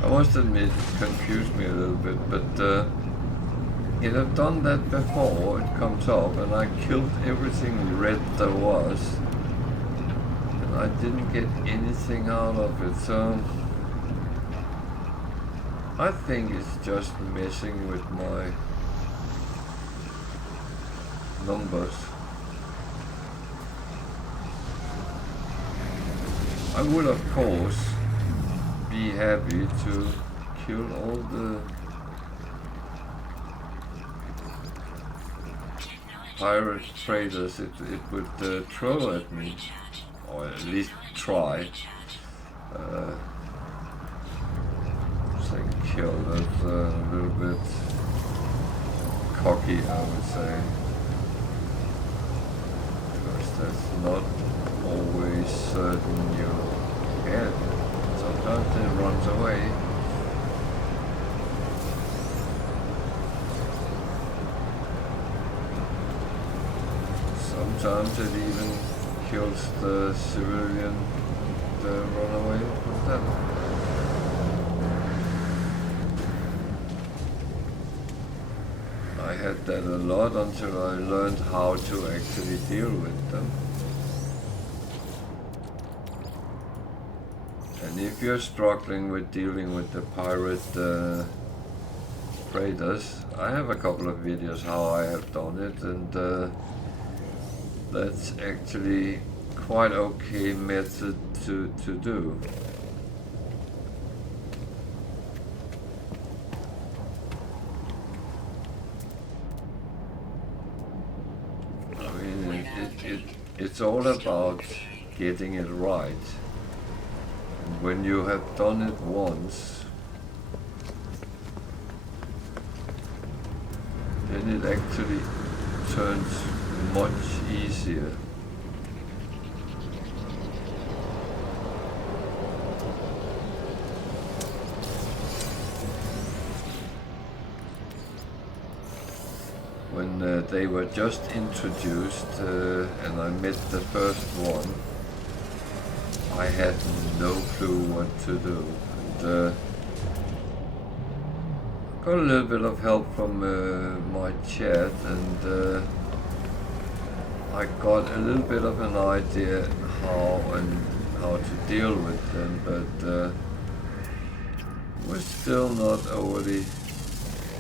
I must admit, it confused me a little bit, but it have done that before. It comes up and I killed everything red there was, and I didn't get anything out of it, so I think it's just messing with my numbers. I would, of course, be happy to kill all the pirate traders it would throw at me, or at least try. Say kill, that's a little bit cocky, I would say, because that's not always certain you can. Sometimes it runs away. Sometimes it even kills the civilian that run away with them. I had that a lot until I learned how to actually deal with them. And if you're struggling with dealing with the pirate traders, I have a couple of videos how I have done it, and that's actually quite okay method to do. I mean, it's all about getting it right. And when you have done it once, then it actually turns much easier. When they were just introduced and I met the first one, I had no clue what to do. And, got a little bit of help from my chat, and I got a little bit of an idea how to deal with them, but we're still not overly.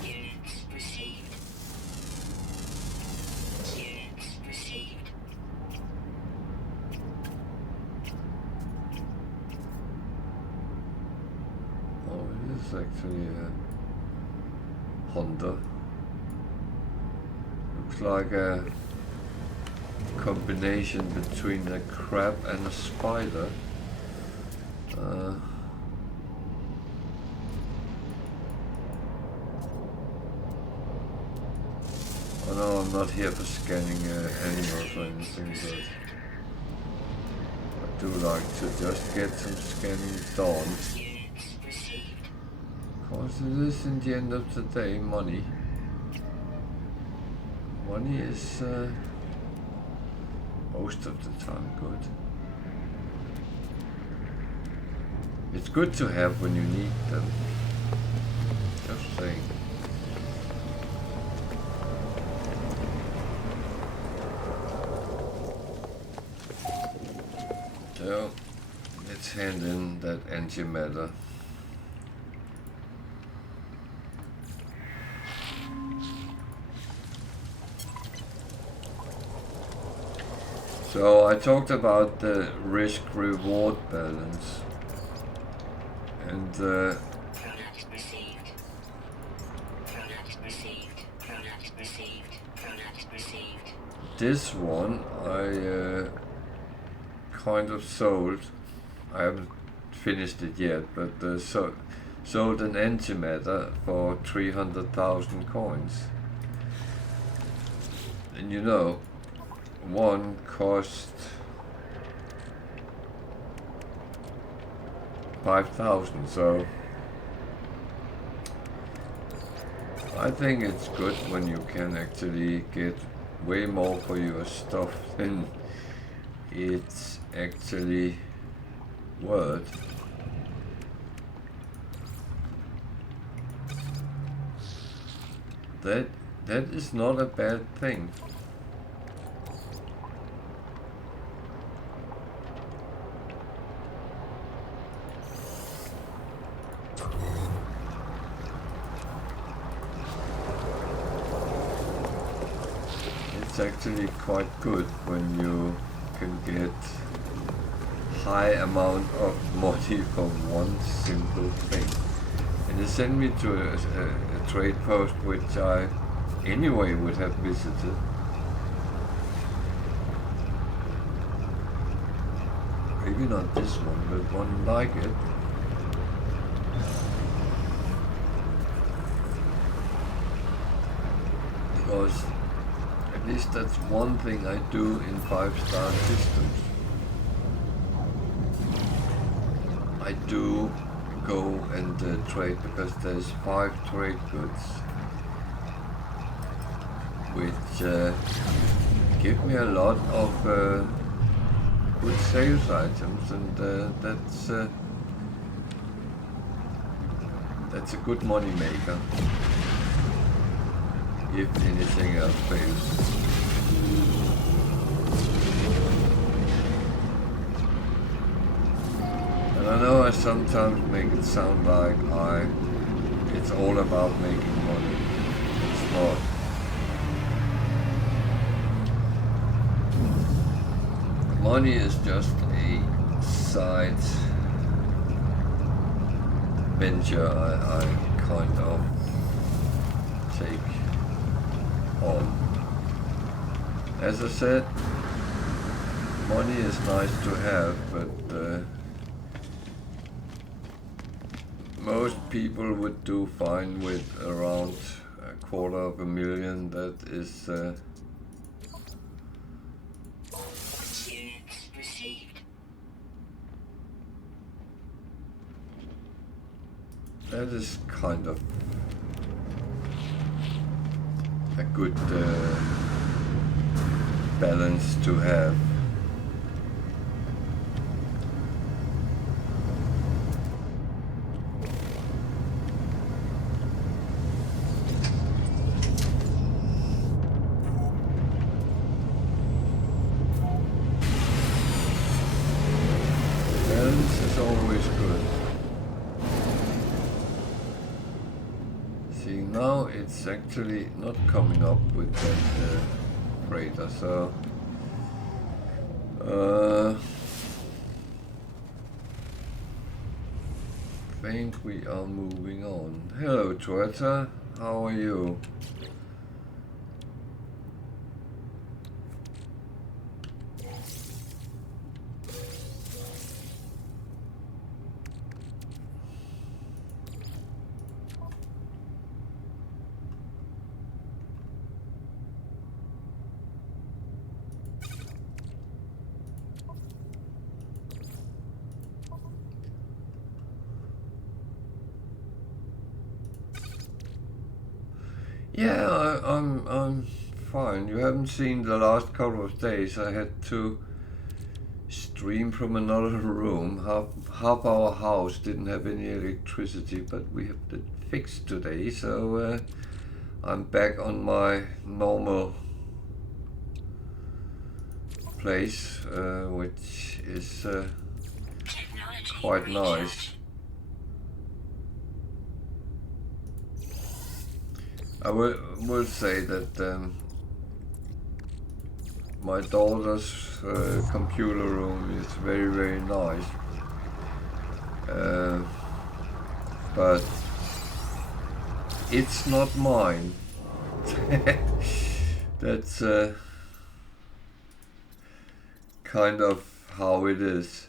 Units received. Units received. Oh, it is actually a Honda. Looks like a combination between a crab and a spider. I know I'm not here for scanning animals or anything, but I do like to just get some scanning done. Units received. Because it is, in the end of the day, money. Money is most of the time good. It's good to have when you need them. Just saying. So, let's hand in that antimatter. So I talked about the risk-reward balance, and Product received. Product received. Product received. Product received. this one I kind of sold. I haven't finished it yet, but sold an antimatter for 300,000 coins. And you know, one cost 5,000, so I think it's good when you can actually get way more for your stuff than it's actually worth. That is not a bad thing. It's actually quite good when you can get high amount of money for one simple thing. And it sent me to a trade post which I anyway would have visited. Maybe not this one, but one like it. Because at least that's one thing I do in 5-star systems. I do go and trade, because there's 5 trade goods which give me a lot of good sales items, and that's a good money maker if anything else fails. And I know I sometimes make it sound like it's all about making money. It's not. Money is just a side venture I kind of take on. As I said, money is nice to have, but most people would do fine with around $250,000. That is Units received. that is kind of a good balance to have. Balance is always good. See, now it's actually not coming up with that freighter, so think we are moving on. Hello Twitter, how are you? Yeah, I'm fine. You haven't seen the last couple of days. I had to stream from another room. Half our house didn't have any electricity, but we have it fixed today. So I'm back on my normal place, which is Technology quite nice. recharge. I will say that my daughter's computer room is very, very nice, but it's not mine. That's kind of how it is.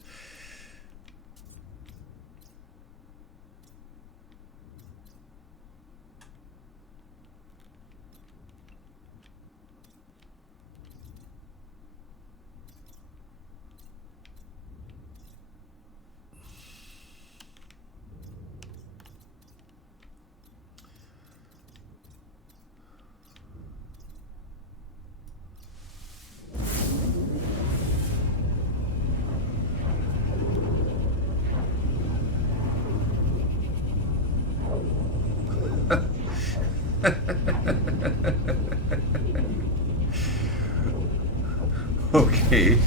Okay.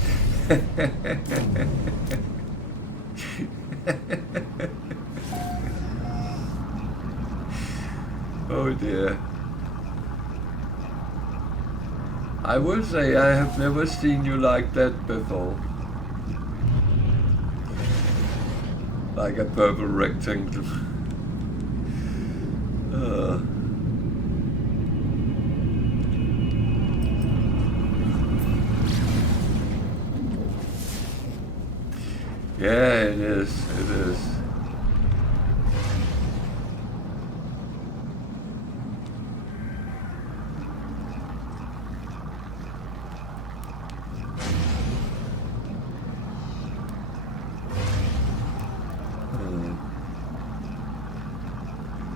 Oh dear. I will say I have never seen you like that before. Like a purple rectangle. Yeah, it is. It is.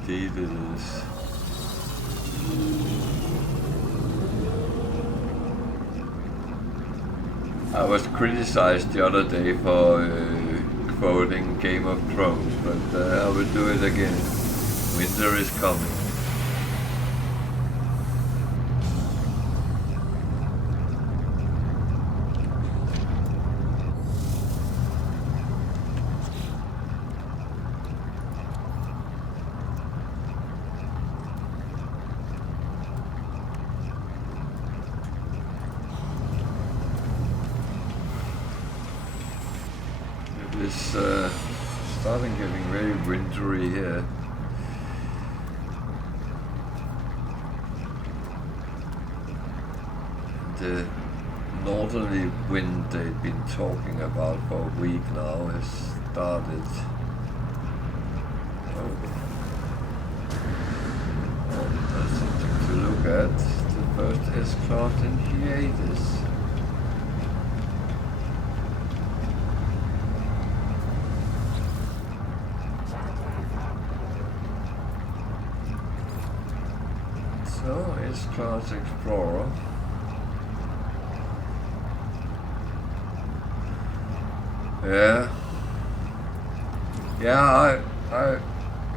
Indeed it is. I was criticized the other day for quoting Game of Thrones, but I will do it again. Winter is coming. It's starting getting very wintry here. The northerly wind they've been talking about for a week now has started. Oh, that's something to look at. The first S-class in Hyades. So, S-class Explorer. Yeah, I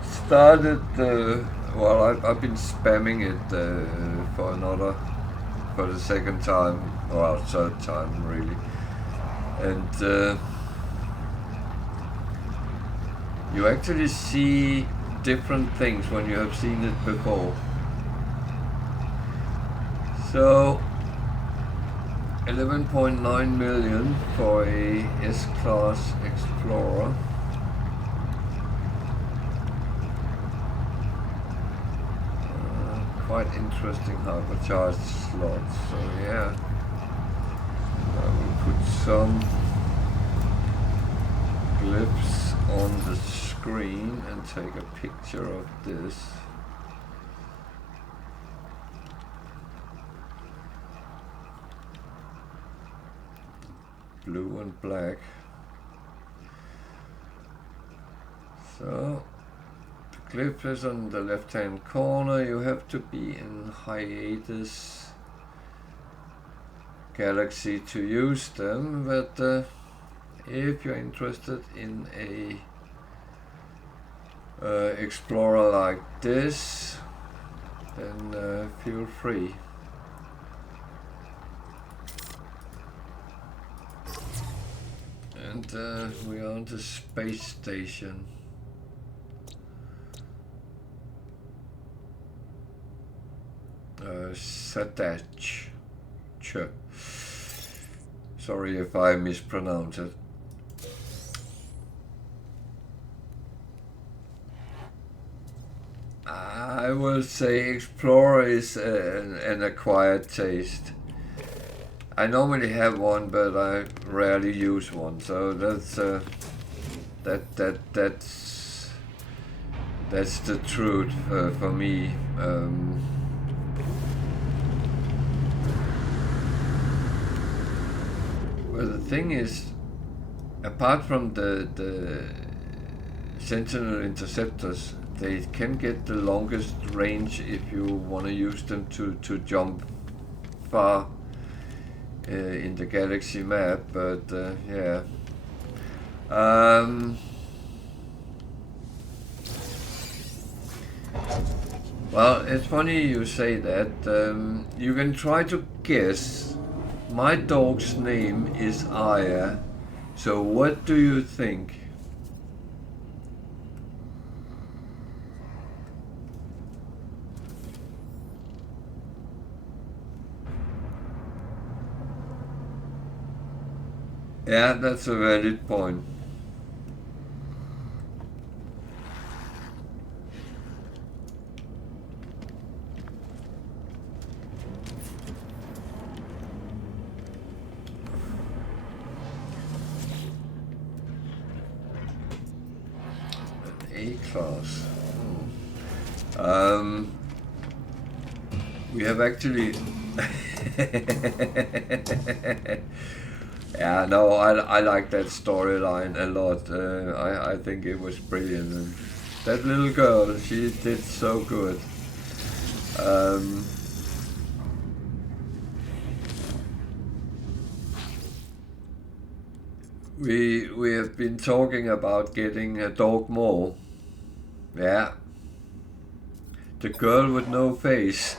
started, well, I've been spamming it for the second time, well, third time really. And you actually see different things when you have seen it before. So 11.9 million for a S-class Explorer. Quite interesting hypercharged slots. So yeah, I will put some glyphs on the screen and take a picture of this. Blue and black. So the glyph is on the left hand corner. You have to be in Hyades Galaxy to use them, but if you're interested in a explorer like this, then feel free. And we are on the space station. Sadach. Sorry if I mispronounce it. I will say Explorer is an acquired taste. I normally have one, but I rarely use one, so that's that's the truth for me. Well, the thing is, apart from the Sentinel interceptors, they can get the longest range if you want to use them to jump far in the galaxy map, but yeah. Well, it's funny you say that. You can try to guess. My dog's name is Aya. So what do you think? Yeah, that's a valid point. A-class. We have actually... Yeah, no, I like that storyline a lot. I think it was brilliant. And that little girl, she did so good. We have been talking about getting a dog more. Yeah. The girl with no face.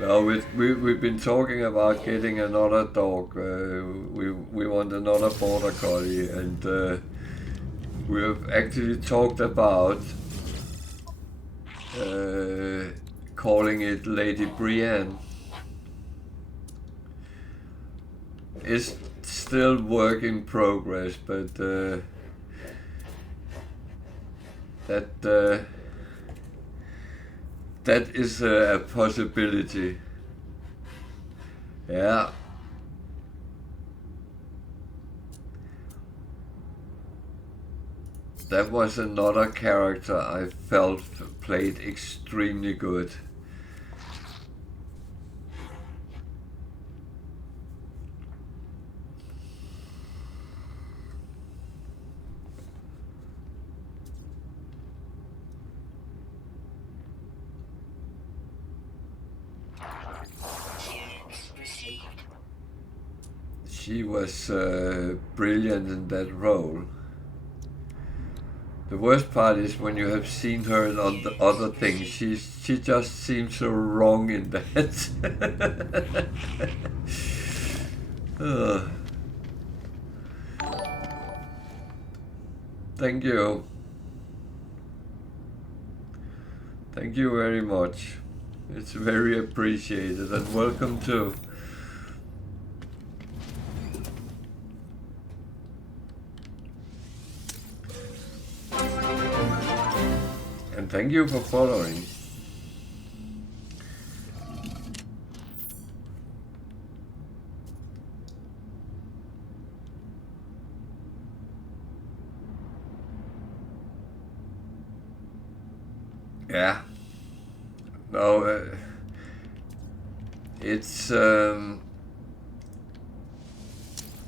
No, we've been talking about getting another dog. We want another border collie, and we have actually talked about calling it Lady Brienne. It's still work in progress, but that is a possibility. Yeah. That was another character I felt played extremely good. She was brilliant in that role. The worst part is when you have seen her in other things, she just seems so wrong in that. Thank you. Thank you very much. It's very appreciated, and welcome too. And thank you for following. Yeah. No, it's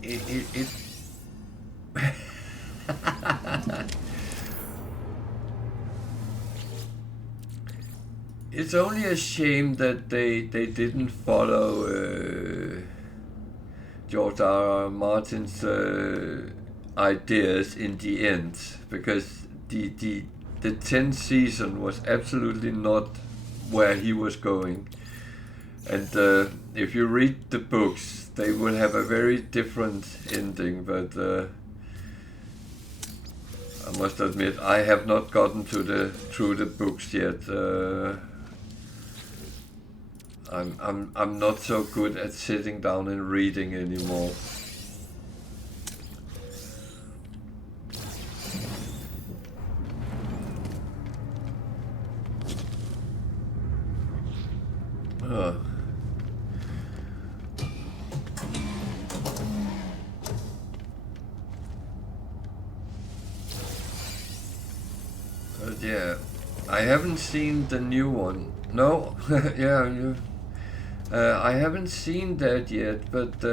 it it's only a shame that they didn't follow George R. R. Martin's ideas in the end, because the 10th season was absolutely not where he was going. And if you read the books, they will have a very different ending, but I must admit I have not gotten through the books yet. I'm not so good at sitting down and reading anymore. Yeah, I haven't seen the new one. No, yeah, I haven't seen that yet, but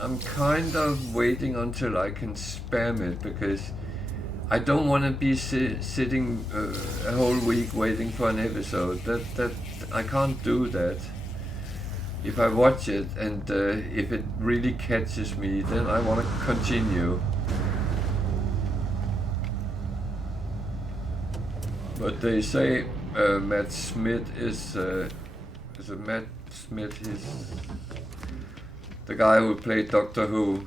I'm kind of waiting until I can spam it, because I don't want to be sitting a whole week waiting for an episode. That I can't do that. if I watch it and if it really catches me, then I want to continue. But they say Matt Smith is it Matt Smith? He's the guy who played Doctor Who.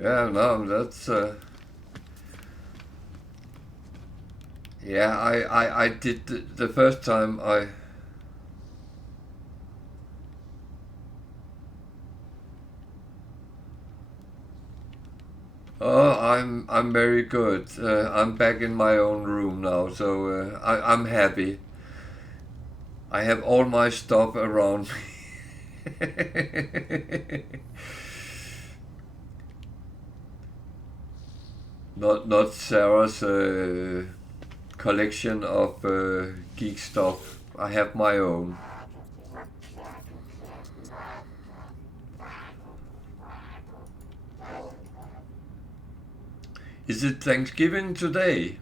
Yeah, no, that's yeah. I did the first time I. Oh, I'm very good. I'm back in my own room now, so I'm happy. I have all my stuff around me. Not Sarah's collection of geek stuff. I have my own. Is it Thanksgiving today?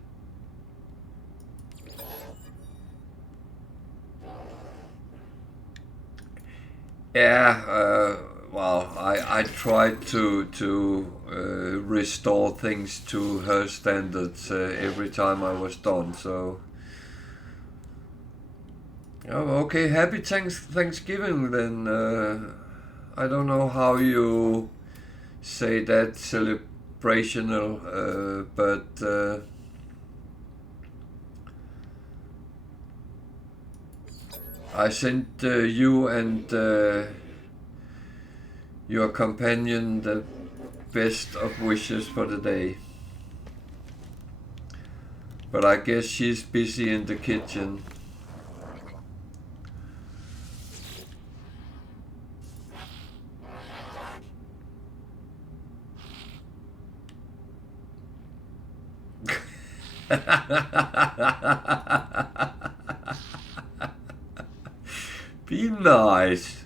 Yeah, well, I tried to restore things to her standards every time I was done. So, oh, okay, happy Thanksgiving then. I don't know how you say that celebrational, but I sent you and your companion the best of wishes for the day. But I guess she's busy in the kitchen. Be nice.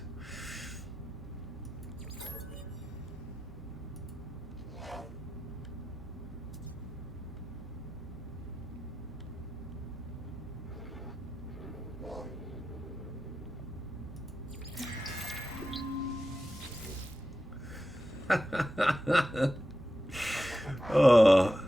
Oh.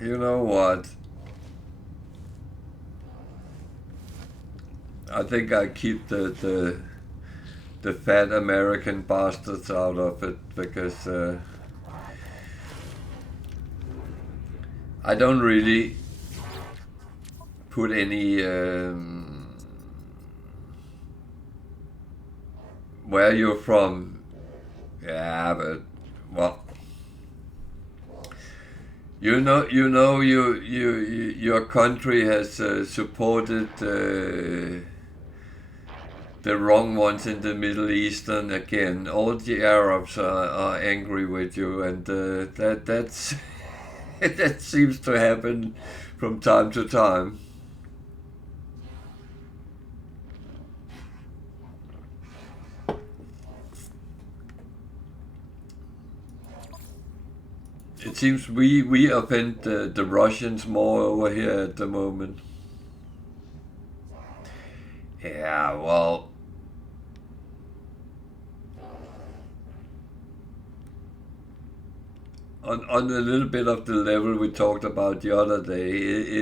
You know what? I think I keep the fat American bastards out of it because I don't really put any where you're from. Yeah, but well, your country has supported the wrong ones in the Middle East, and again, all the Arabs are angry with you, and that's that seems to happen from time to time. It seems we offend the Russians more over here at the moment. Yeah, well, on a little bit of the level we talked about the other day,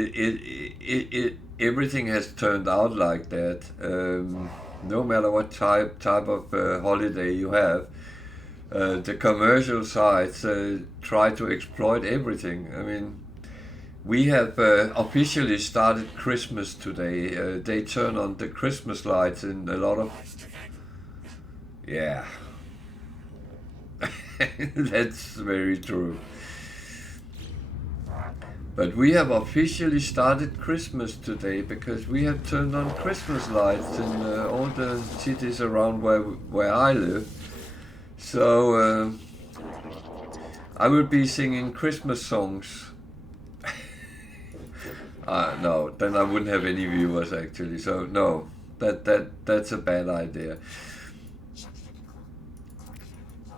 everything has turned out like that. No matter what type of holiday you have, the commercial sites try to exploit everything. I mean, we have officially started Christmas today. They turn on the Christmas lights in a lot of. Yeah, that's very true. But we have officially started Christmas today because we have turned on Christmas lights in all the cities around where I live. So I will be singing Christmas songs. No, then I wouldn't have any viewers actually. So no, that's a bad idea.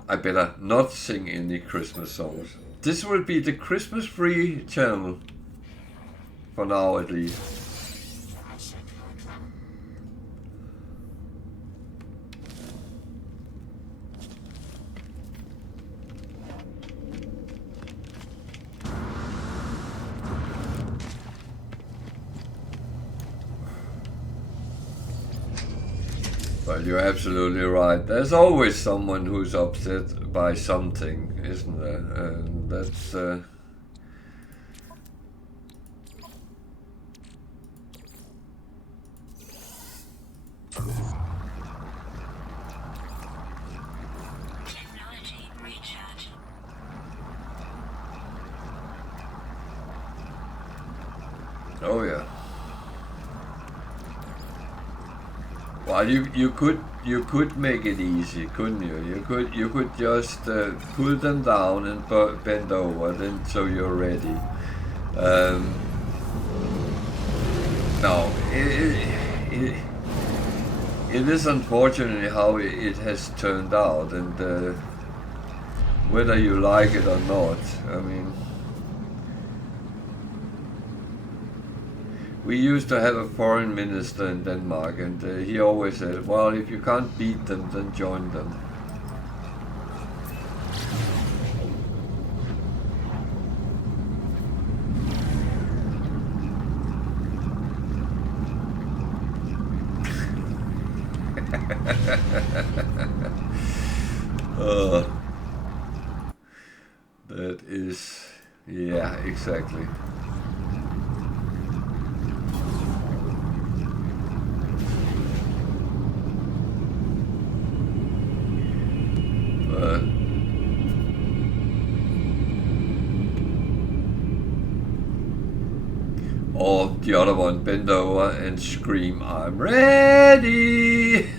I better not sing any Christmas songs. This will be the Christmas-free channel, for now at least. Well, you're absolutely right. There's always someone who's upset by something, isn't there? And that's... Technology recharge. Oh yeah. Well, you could make it easy, couldn't you? You could just pull them down and bend over, then so you're ready. No, it is unfortunately how it has turned out, and whether you like it or not, I mean. We used to have a foreign minister in Denmark, and he always said, well, if you can't beat them, then join them. That is, yeah, exactly. Or the other one, bend over and scream, I'm ready!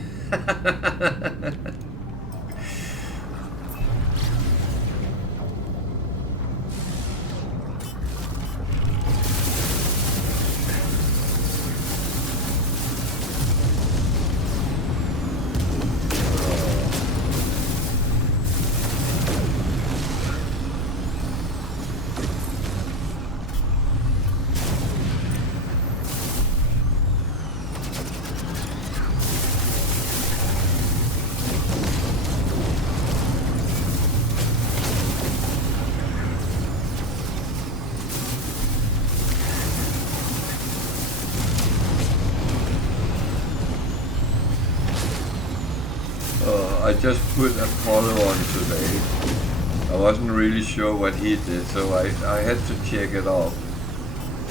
I just put Apollo on today. I wasn't really sure what he did, so I had to check it off.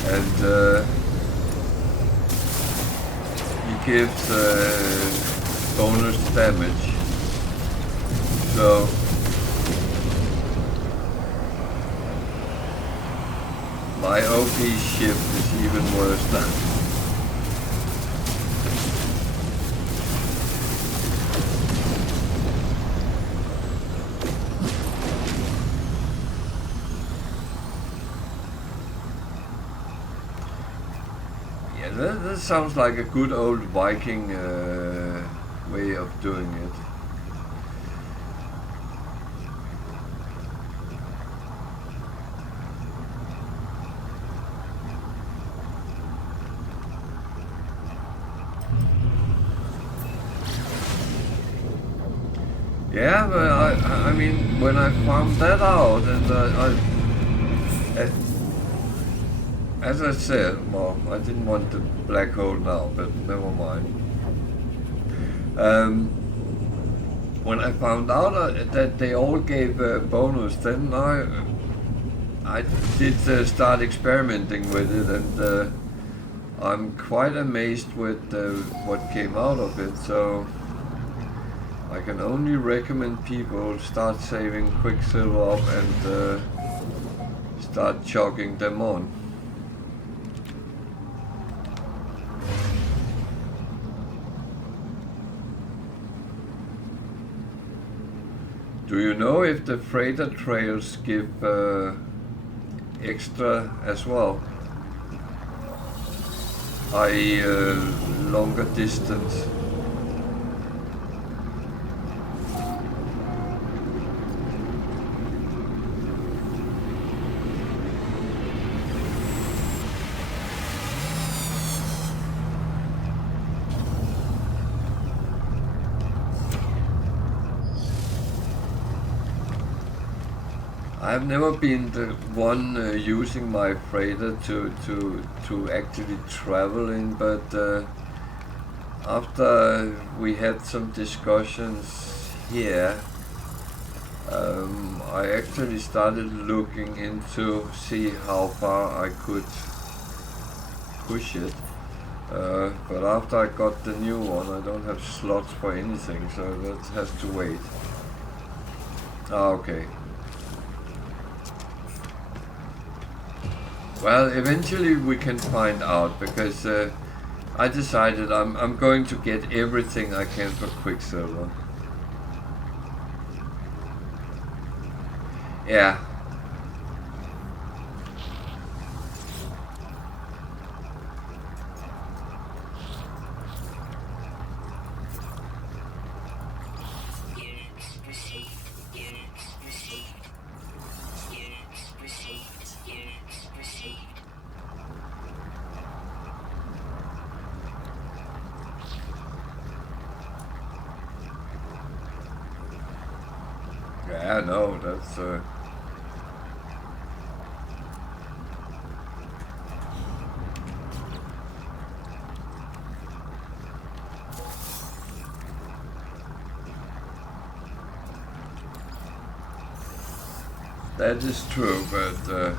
And he gives bonus damage. So my OP ship is even worse now. That sounds like a good old Viking way of doing it. Yeah, but I mean, when I found that out, and as I said, well, I didn't want the black hole now, but never mind. When I found out that they all gave a bonus, then I did start experimenting with it, and I'm quite amazed with what came out of it. So I can only recommend people start saving Quicksilver up and start chugging them on. Do you know if the freighter trails give extra as well? I.e. longer distance. I've never been the one using my freighter to actually travel in, but after we had some discussions here, I actually started looking into see how far I could push it. But after I got the new one, I don't have slots for anything, so that has to wait. Ah, okay. Well, eventually we can find out, because I decided I'm going to get everything I can for Quicksilver. Yeah. Yeah, no, that's that is true, but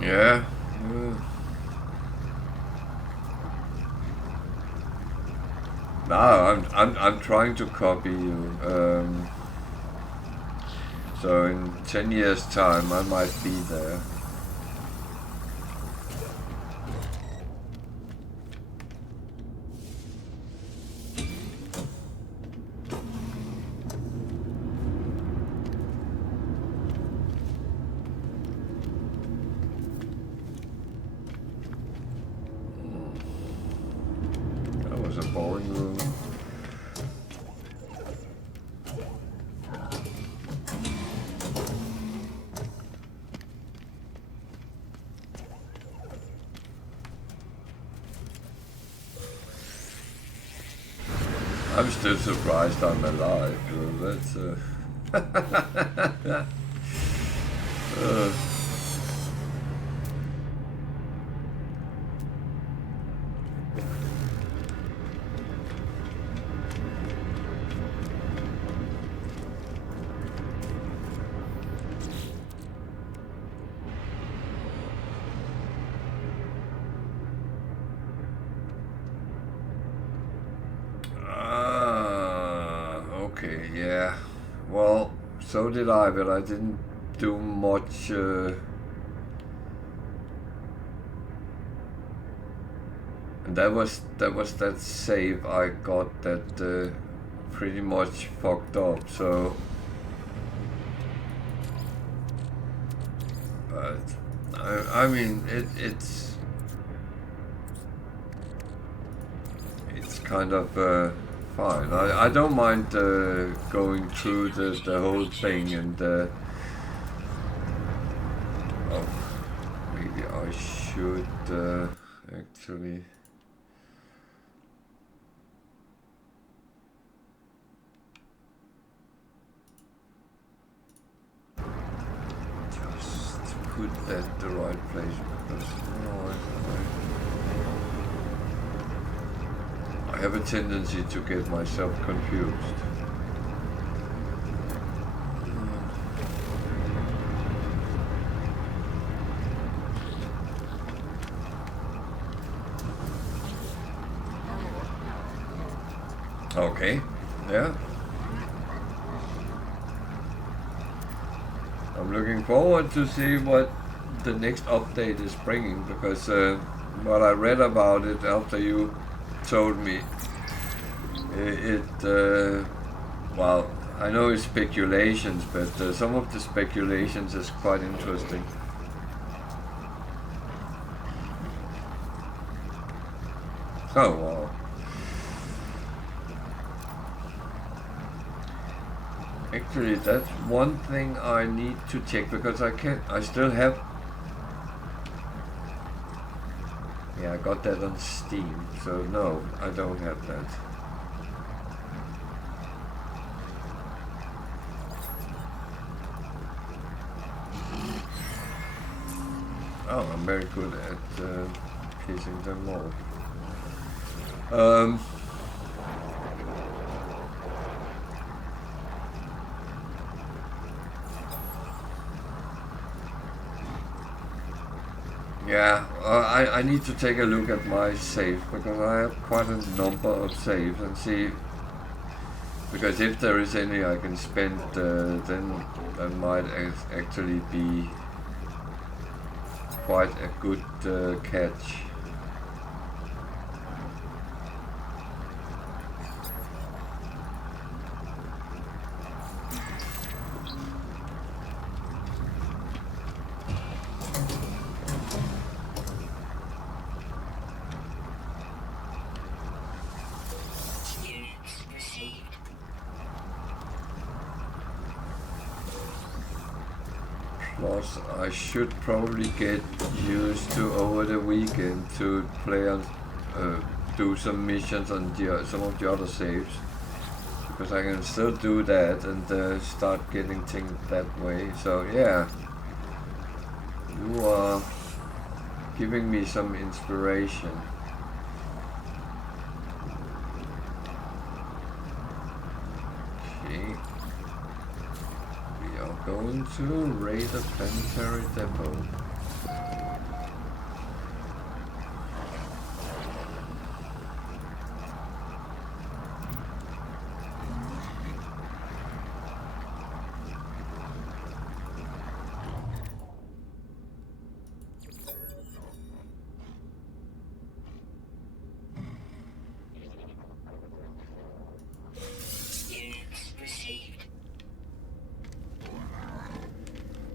yeah. No, I'm trying to copy you. So in 10 years' time, I might be there. That was a boring room. I'm still surprised I'm alive. That's okay, yeah. Well, so did I, but I didn't do much. And that was that save I got that pretty much fucked up. So, but I mean it's kind of fine. I don't mind going through the whole thing, and oh, maybe I should actually. Just put that the right place, because I have a tendency to get myself confused. Okay, yeah. I'm looking forward to see what the next update is bringing, because what I read about it after you told me, well, I know it's speculations, but some of the speculations is quite interesting. Oh wow. Actually, that's one thing I need to check, because I still have. Yeah, I got that on Steam, so no, I don't have that. Oh, I'm very good at pissing them off. Yeah, I need to take a look at my save, because I have quite a number of saves, and see, because if there is any I can spend, then that might actually be quite a good catch. Plus, I should probably get used to over the weekend to play on, do some missions on some of the other saves, because I can still do that and start getting things that way. So yeah, you are giving me some inspiration. Okay. We are going to raid a planetary depot.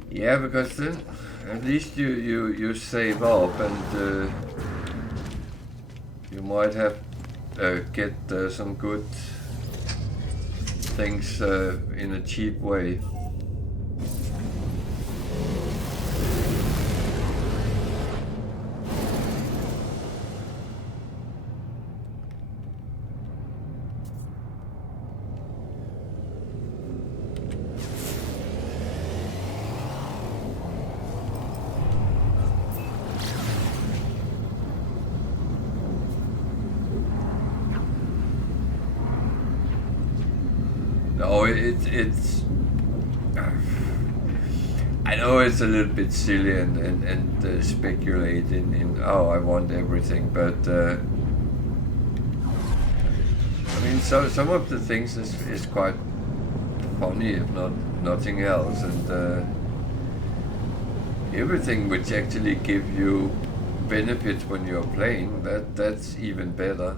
Yeah, because then at least you save up, and you might have get some good things in a cheap way. No, it's. I know it's a little bit silly and speculating in, oh, I want everything, but I mean, so some of the things is quite funny, if not nothing else, and everything which actually give you benefits when you're playing, that's even better.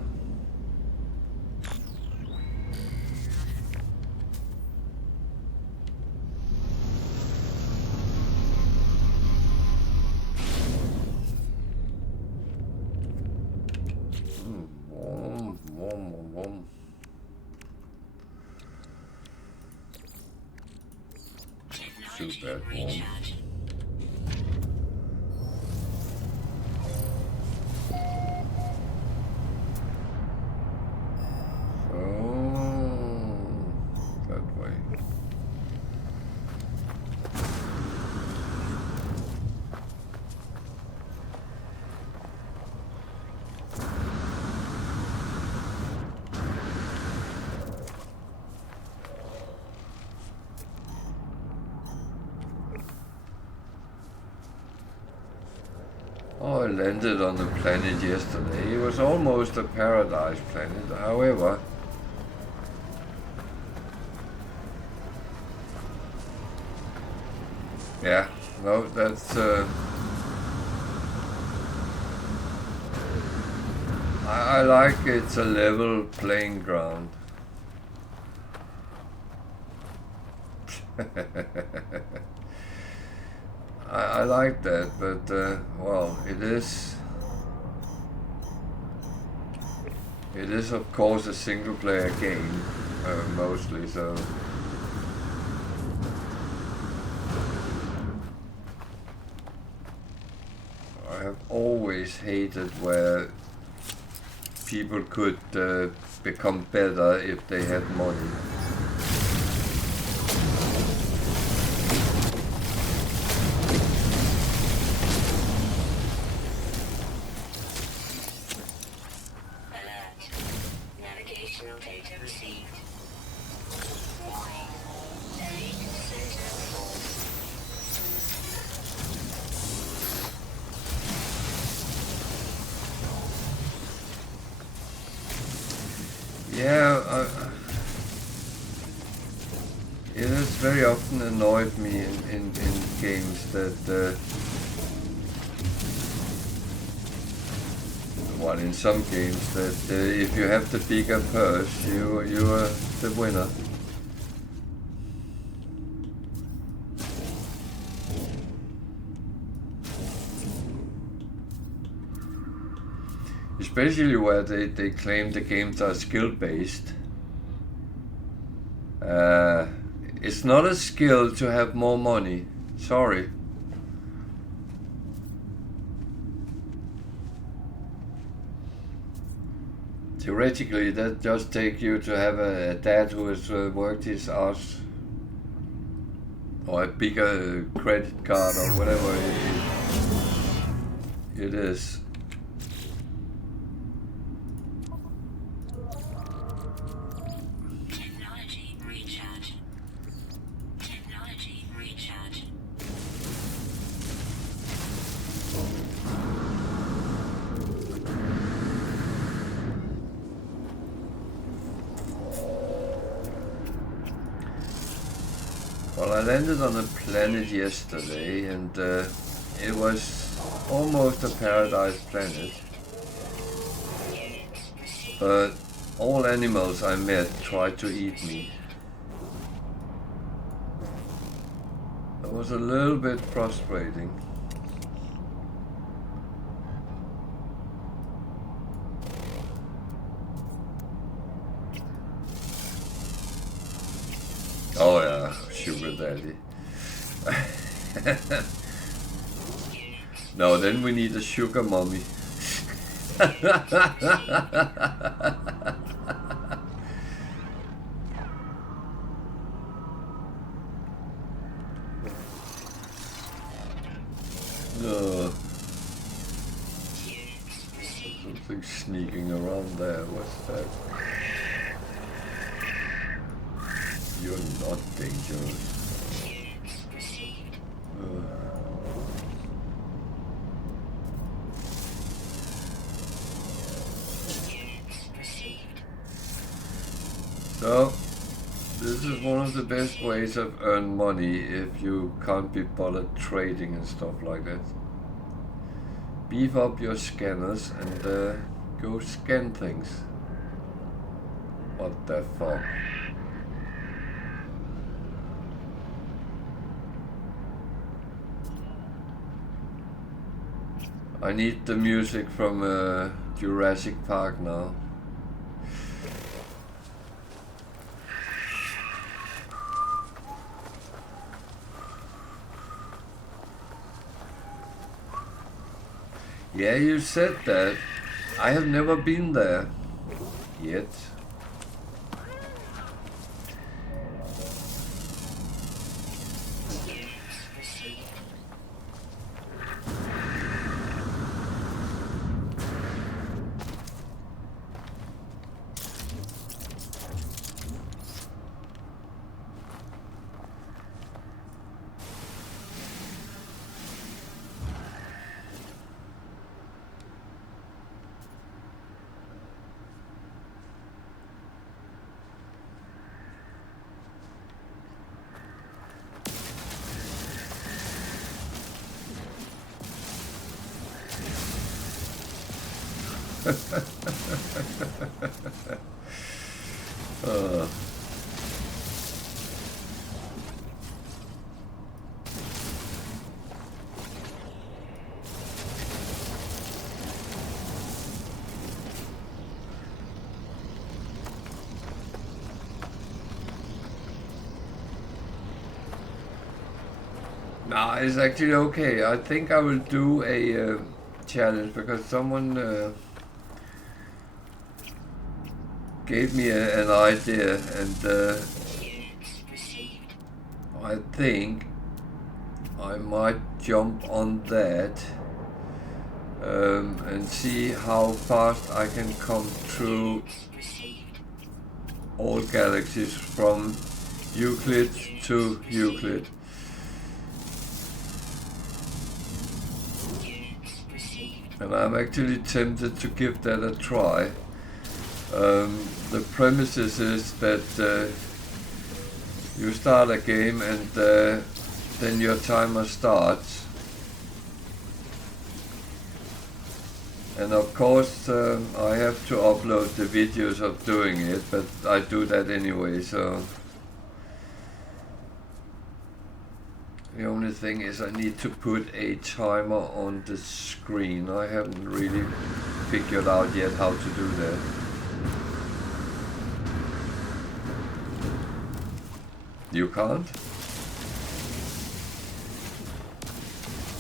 Too bad, warm. That way. Oh, I landed on the planet yesterday. It was almost a paradise planet. However, Yeah, no, that's I like it's a level playing ground. I like that, but well, it is of course a single player game, mostly, so I have always hated where people could become better if they had money. Yeah, it has very often annoyed me in games that, well, in some games that if you have the bigger purse, you are the winner. Especially where they claim the games are skill-based. It's not a skill to have more money. Sorry. Theoretically, that just take you to have a dad who has worked his ass, or a bigger credit card, or whatever it is. Well, I landed on a planet yesterday, and it was almost a paradise planet. But all animals I met tried to eat me. It was a little bit frustrating. Oh yeah, sugar daddy. No, then we need a sugar mommy. No. Something sneaking around there. What's that? You're not dangerous. So, this is one of the best ways of earn money if you can't be bothered trading and stuff like that. Beef up your scanners and go scan things. What the fuck? I need the music from Jurassic Park now. Yeah, you said that. I have never been there yet. Nah, it's actually okay. I think I will do a challenge because someone gave me an idea, and I think I might jump on that and see how fast I can come through all galaxies from Euclid to Euclid. And I'm actually tempted to give that a try. The premises is that you start a game and then your timer starts. And of course I have to upload the videos of doing it, but I do that anyway, so... The only thing is I need to put a timer on the screen. I haven't really figured out yet how to do that. You can't?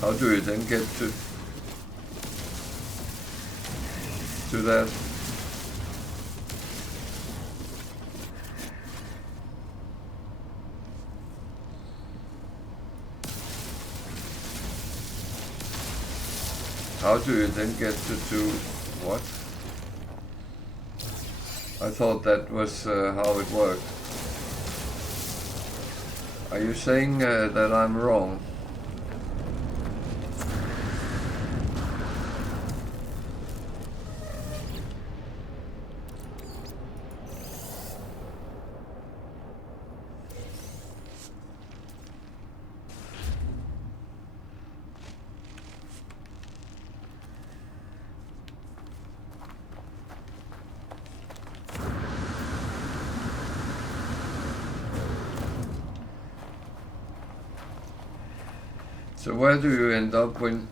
How do you then get to that? How do you then get to do what? I thought that was how it worked. Are you saying that I'm wrong? So where do you end up when...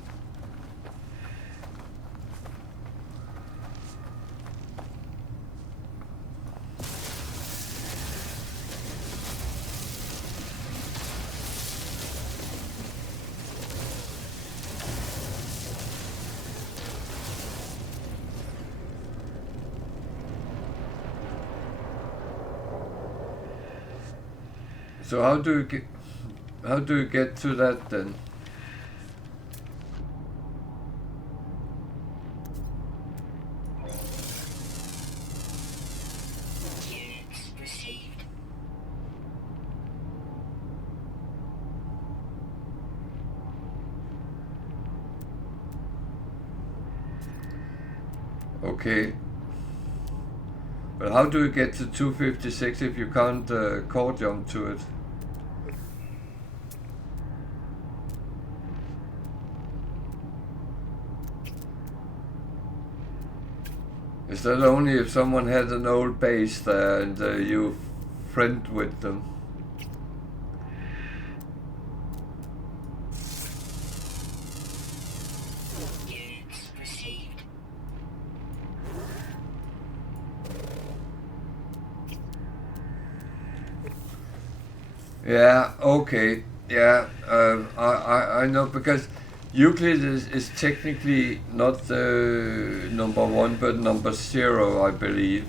So how do you get to that then? Okay, but how do you get to 256 if you can't core jump to it? Is that only if someone had an old base there and you friend with them? Yeah, okay, yeah, I know, because Euclid is technically not number 1 but number 0, I believe.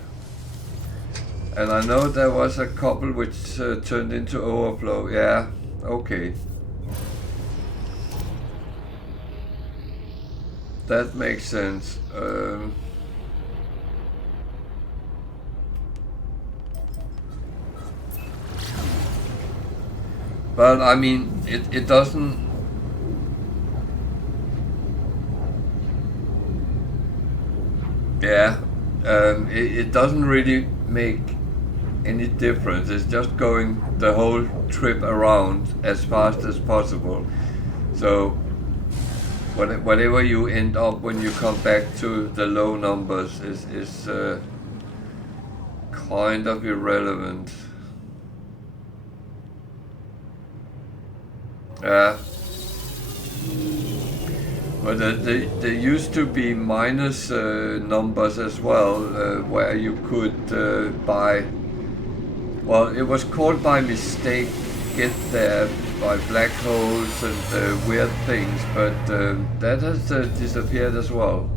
And I know there was a couple which turned into overflow, yeah, okay. That makes sense. But I mean, it doesn't... Yeah, it doesn't really make any difference. It's just going the whole trip around as fast as possible. So whatever you end up when you come back to the low numbers is kind of irrelevant. Yeah. But there used to be minus numbers as well, where you could buy. Well, it was called by mistake, get there by black holes and weird things, but that has disappeared as well.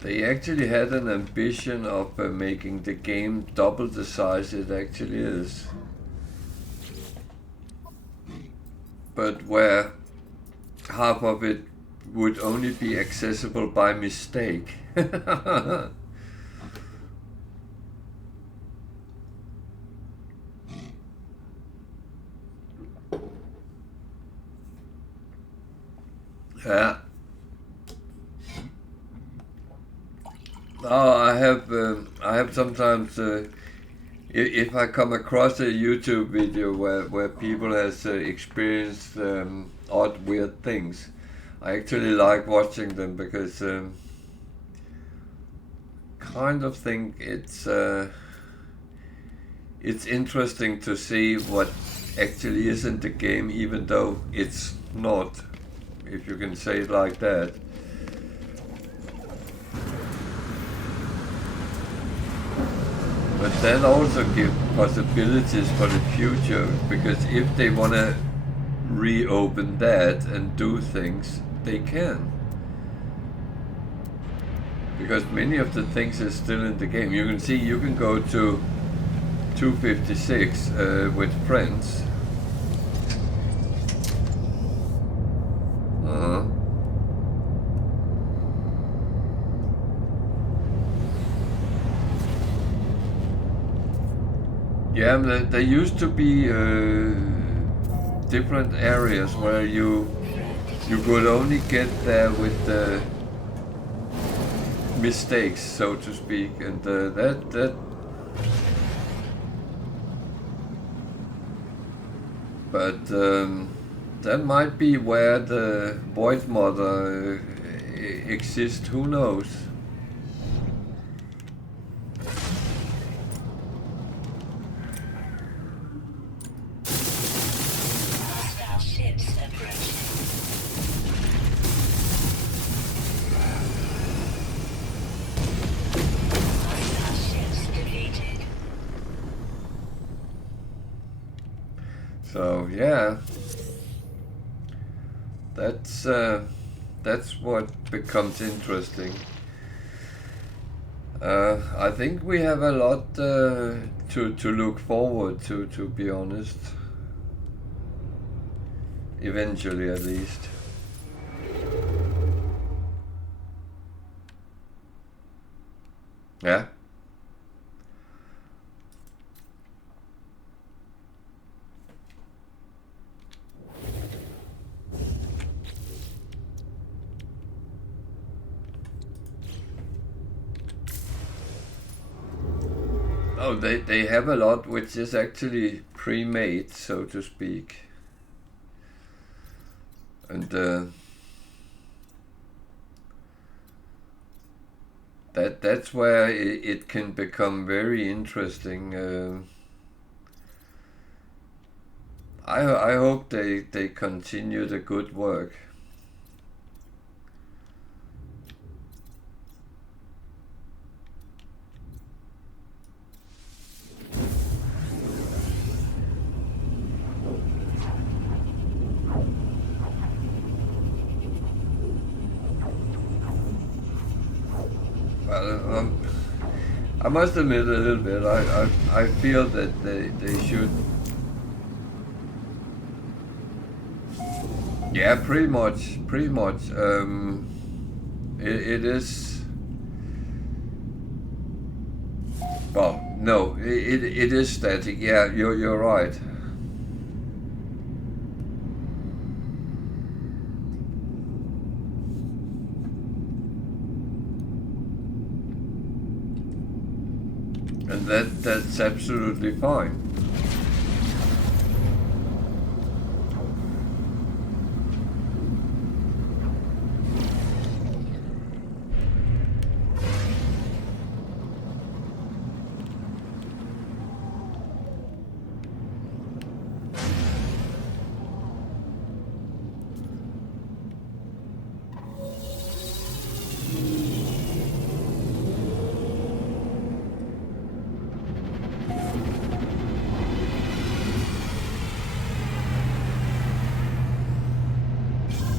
They actually had an ambition of making the game double the size it actually is. But where half of it would only be accessible by mistake. Yeah. Oh, I have sometimes, if I come across a YouTube video where people has experienced odd, weird things, I actually like watching them because kind of think it's interesting to see what actually is in the game, even though it's not, if you can say it like that. But that also gives possibilities for the future, because if they want to reopen that and do things, they can. Because many of the things are still in the game. You can see, you can go to 256 with friends. Yeah, there used to be different areas where you could only get there with the mistakes, so to speak, and that might be where the Void Mother exists. Who knows? So yeah, that's what becomes interesting. I think we have a lot to look forward to be honest. Eventually, at least. Yeah. Oh, they have a lot which is actually pre-made, so to speak. And that's where it can become very interesting. I hope they continue the good work. Well, I must admit a little bit. I feel that they should. Yeah, pretty much. It is. Well, No, it is static. Yeah, you're right. And that's absolutely fine.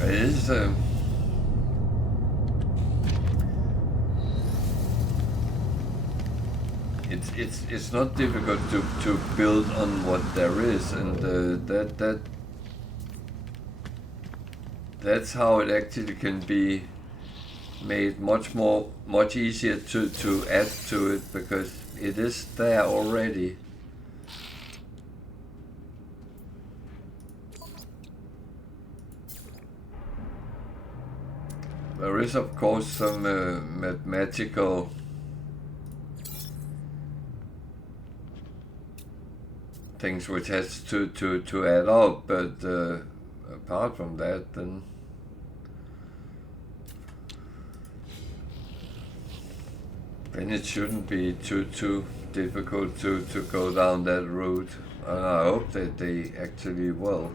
It is. It's not difficult to build on what there is, and that's how it actually can be made much easier to add to it, because it is there already. There is of course some mathematical things which has to add up, but apart from that, then it shouldn't be too difficult to go down that route, and I hope that they actually will.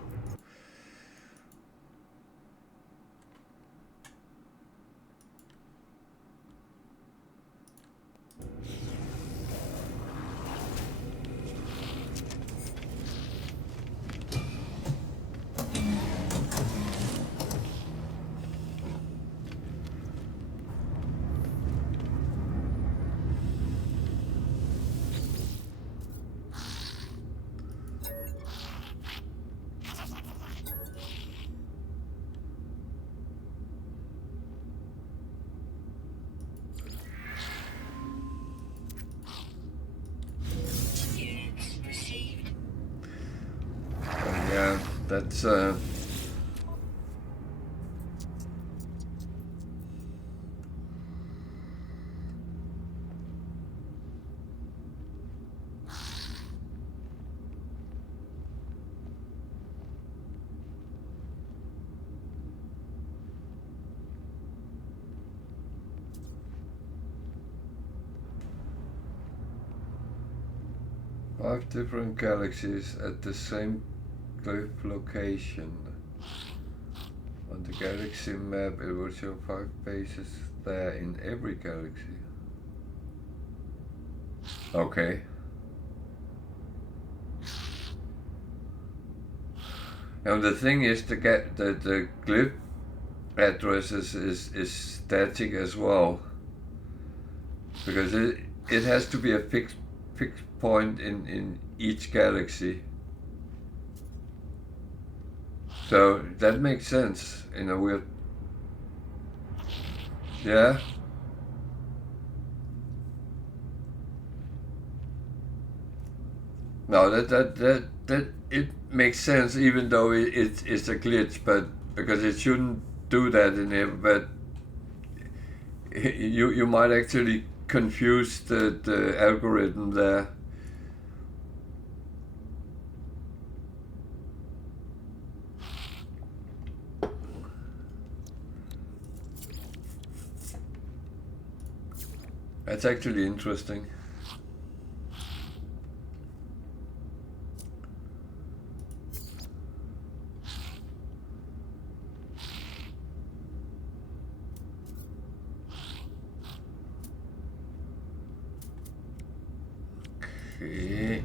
Yeah, that's five different galaxies at the same cliff location. On the galaxy map, it will show 5 bases there in every galaxy. Okay. And the thing is, the glyph addresses is static as well, because it has to be a fixed point in each galaxy. So that makes sense in a weird. Yeah. No, that it makes sense, even though it's a glitch, but because it shouldn't do that in here, but you might actually confuse the algorithm there. That's actually interesting. Okay.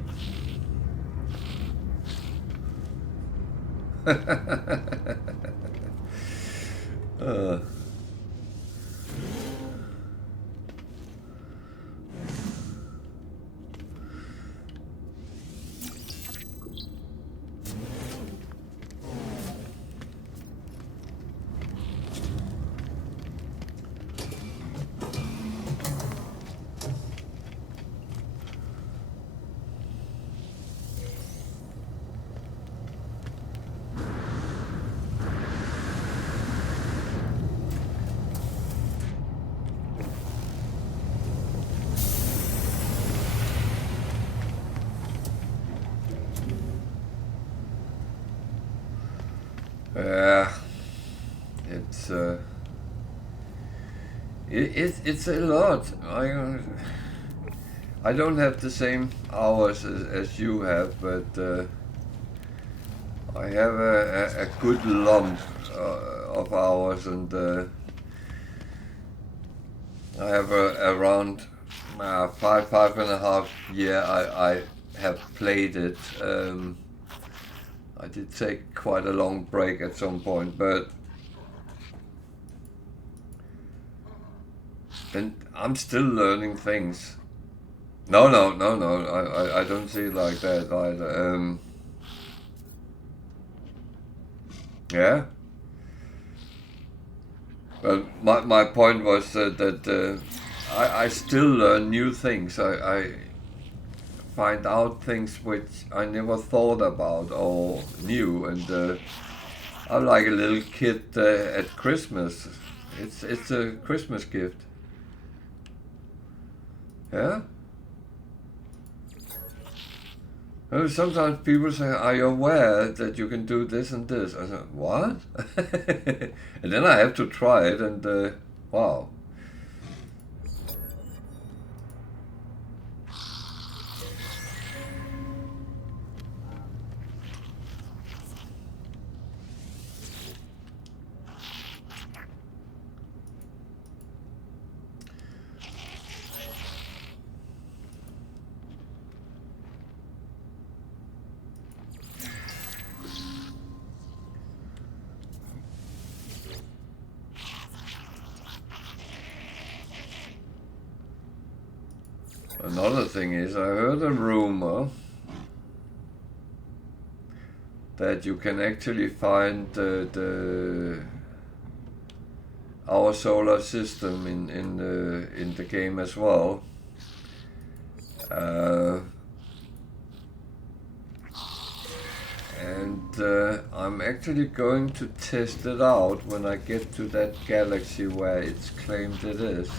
Yeah, it's it's a lot. I don't have the same hours as you have, but I have a good lump of hours, and I have around 5.5 year I have played it. I did take quite a long break at some point, but then I'm still learning things. No, I don't see it like that either. Yeah. Well, my point was that I still learn new things. I find out things which I never thought about or knew, and I'm like a little kid at Christmas. It's a Christmas gift. Yeah. Sometimes people say, "Are you aware that you can do this and this?" I said, "What?" And then I have to try it, and wow. Another thing is, I heard a rumor that you can actually find our solar system in the game as well. And I'm actually going to test it out when I get to that galaxy where it's claimed it is.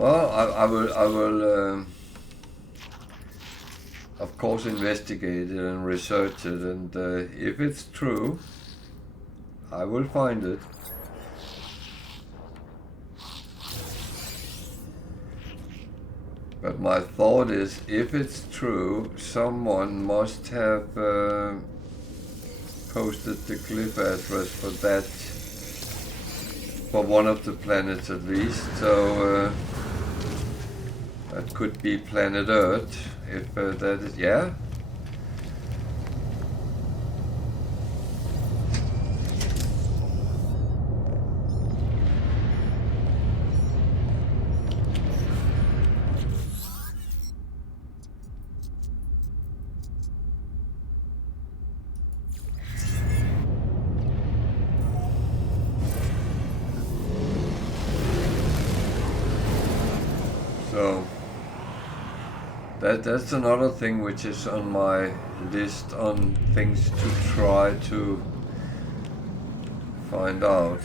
Well, I will of course investigate it and research it, and if it's true, I will find it. But my thought is, if it's true, someone must have posted the glyph address for that, for one of the planets at least, so that could be planet Earth, if that is, yeah? So that's another thing which is on my list on things to try to find out.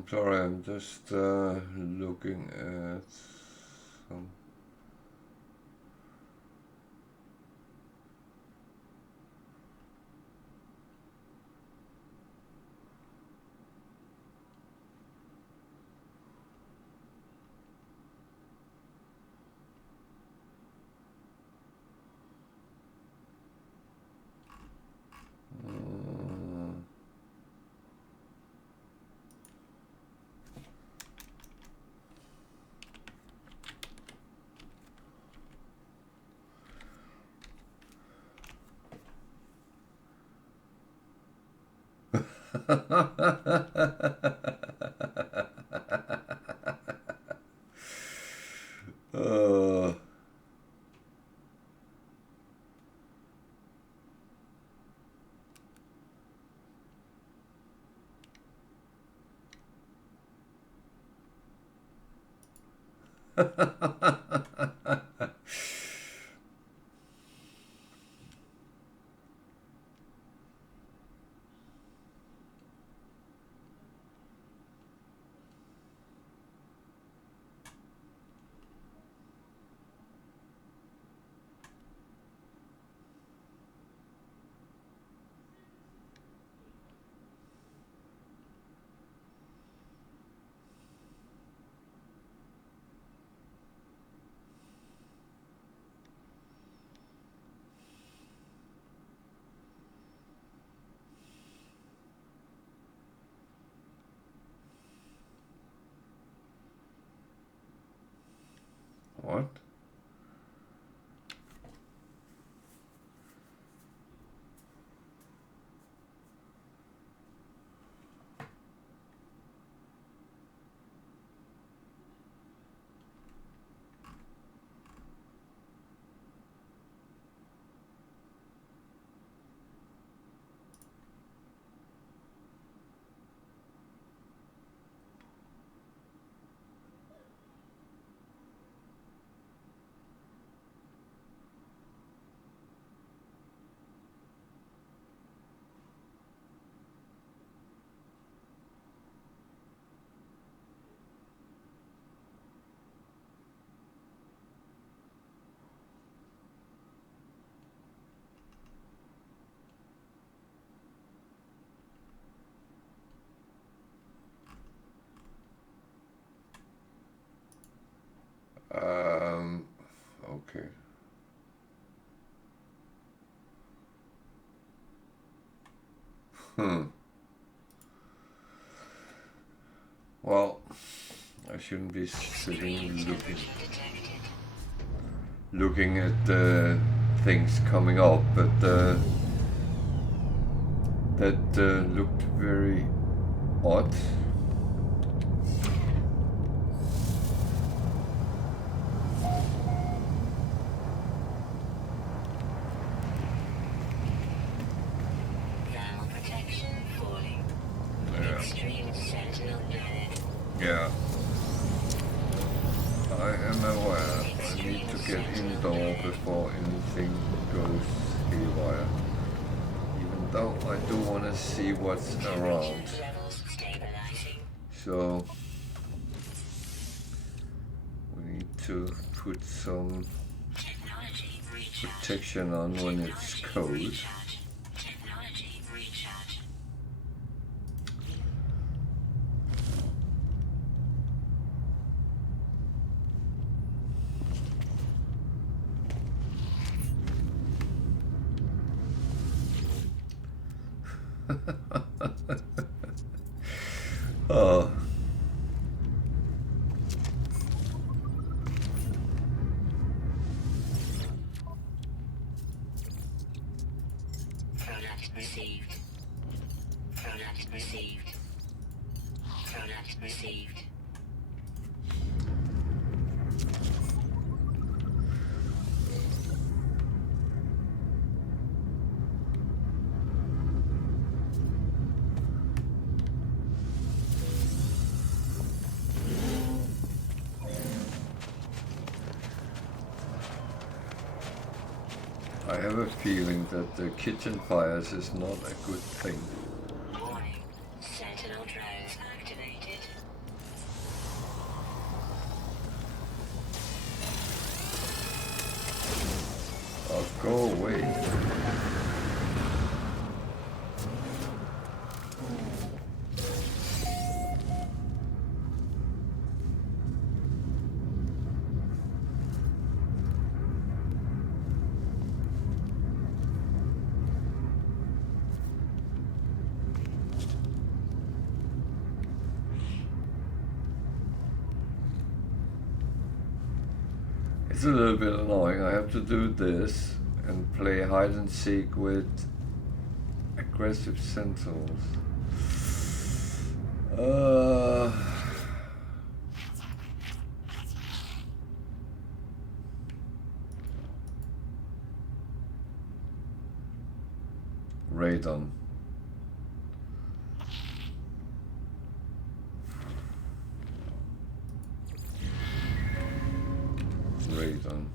I'm sorry, I'm just looking at some. uh, what? Okay. Well, I shouldn't be sitting looking at the things coming up, but that looked very odd. Yeah, I am aware. I need to get indoor before anything goes haywire. Even though I do want to see what's around. So we need to put some protection on when it's cold. Oh. Product received. Product received. Product received. I have a feeling that the kitchen fires is not a good thing. Warning. Sentinel drones activated. Oh, go away. It's a little bit annoying. I have to do this and play hide and seek with aggressive sentinels. Radon. Radon.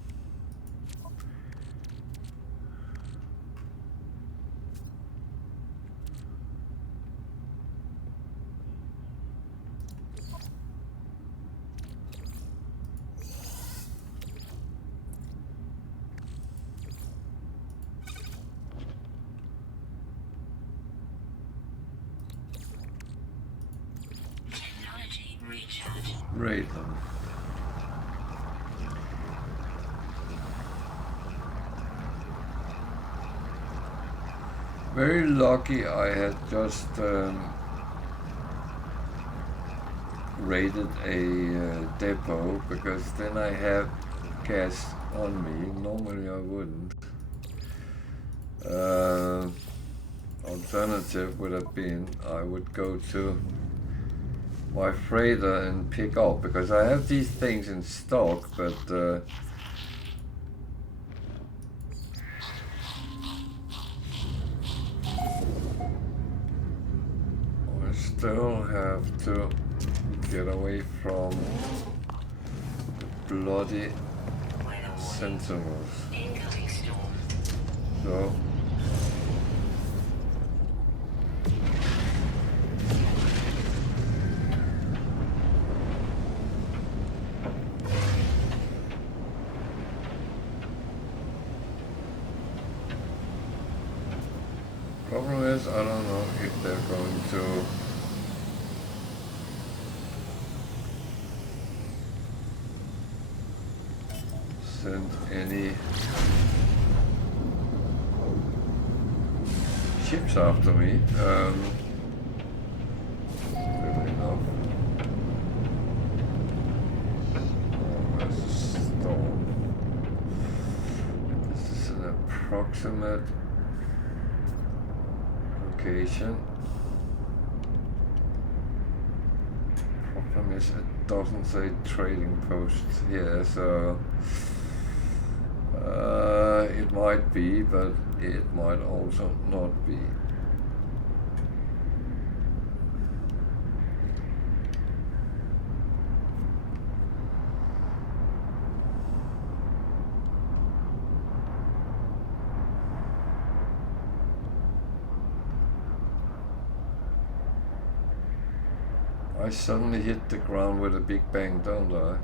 Technology recharge. Radon. Very lucky I had just raided a depot, because then I have gas on me. Normally I wouldn't. Alternative would have been I would go to my freighter and pick up, because I have these things in stock, but I still have to get away from the bloody sentinels. Incoming storm. So problem is, I don't know if they're going to send any ships after me. Really enough. Oh, there's a storm. This is an approximate location. Problem is, it doesn't say trading post here, so it might be, but it might also not be. I suddenly hit the ground with a big bang, don't I?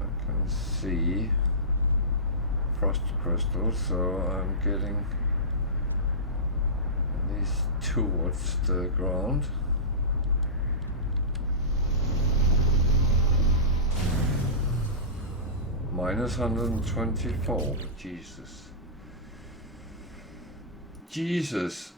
I can see frost crystals, so I'm getting these towards the ground. Minus 124. Jesus. Jesus.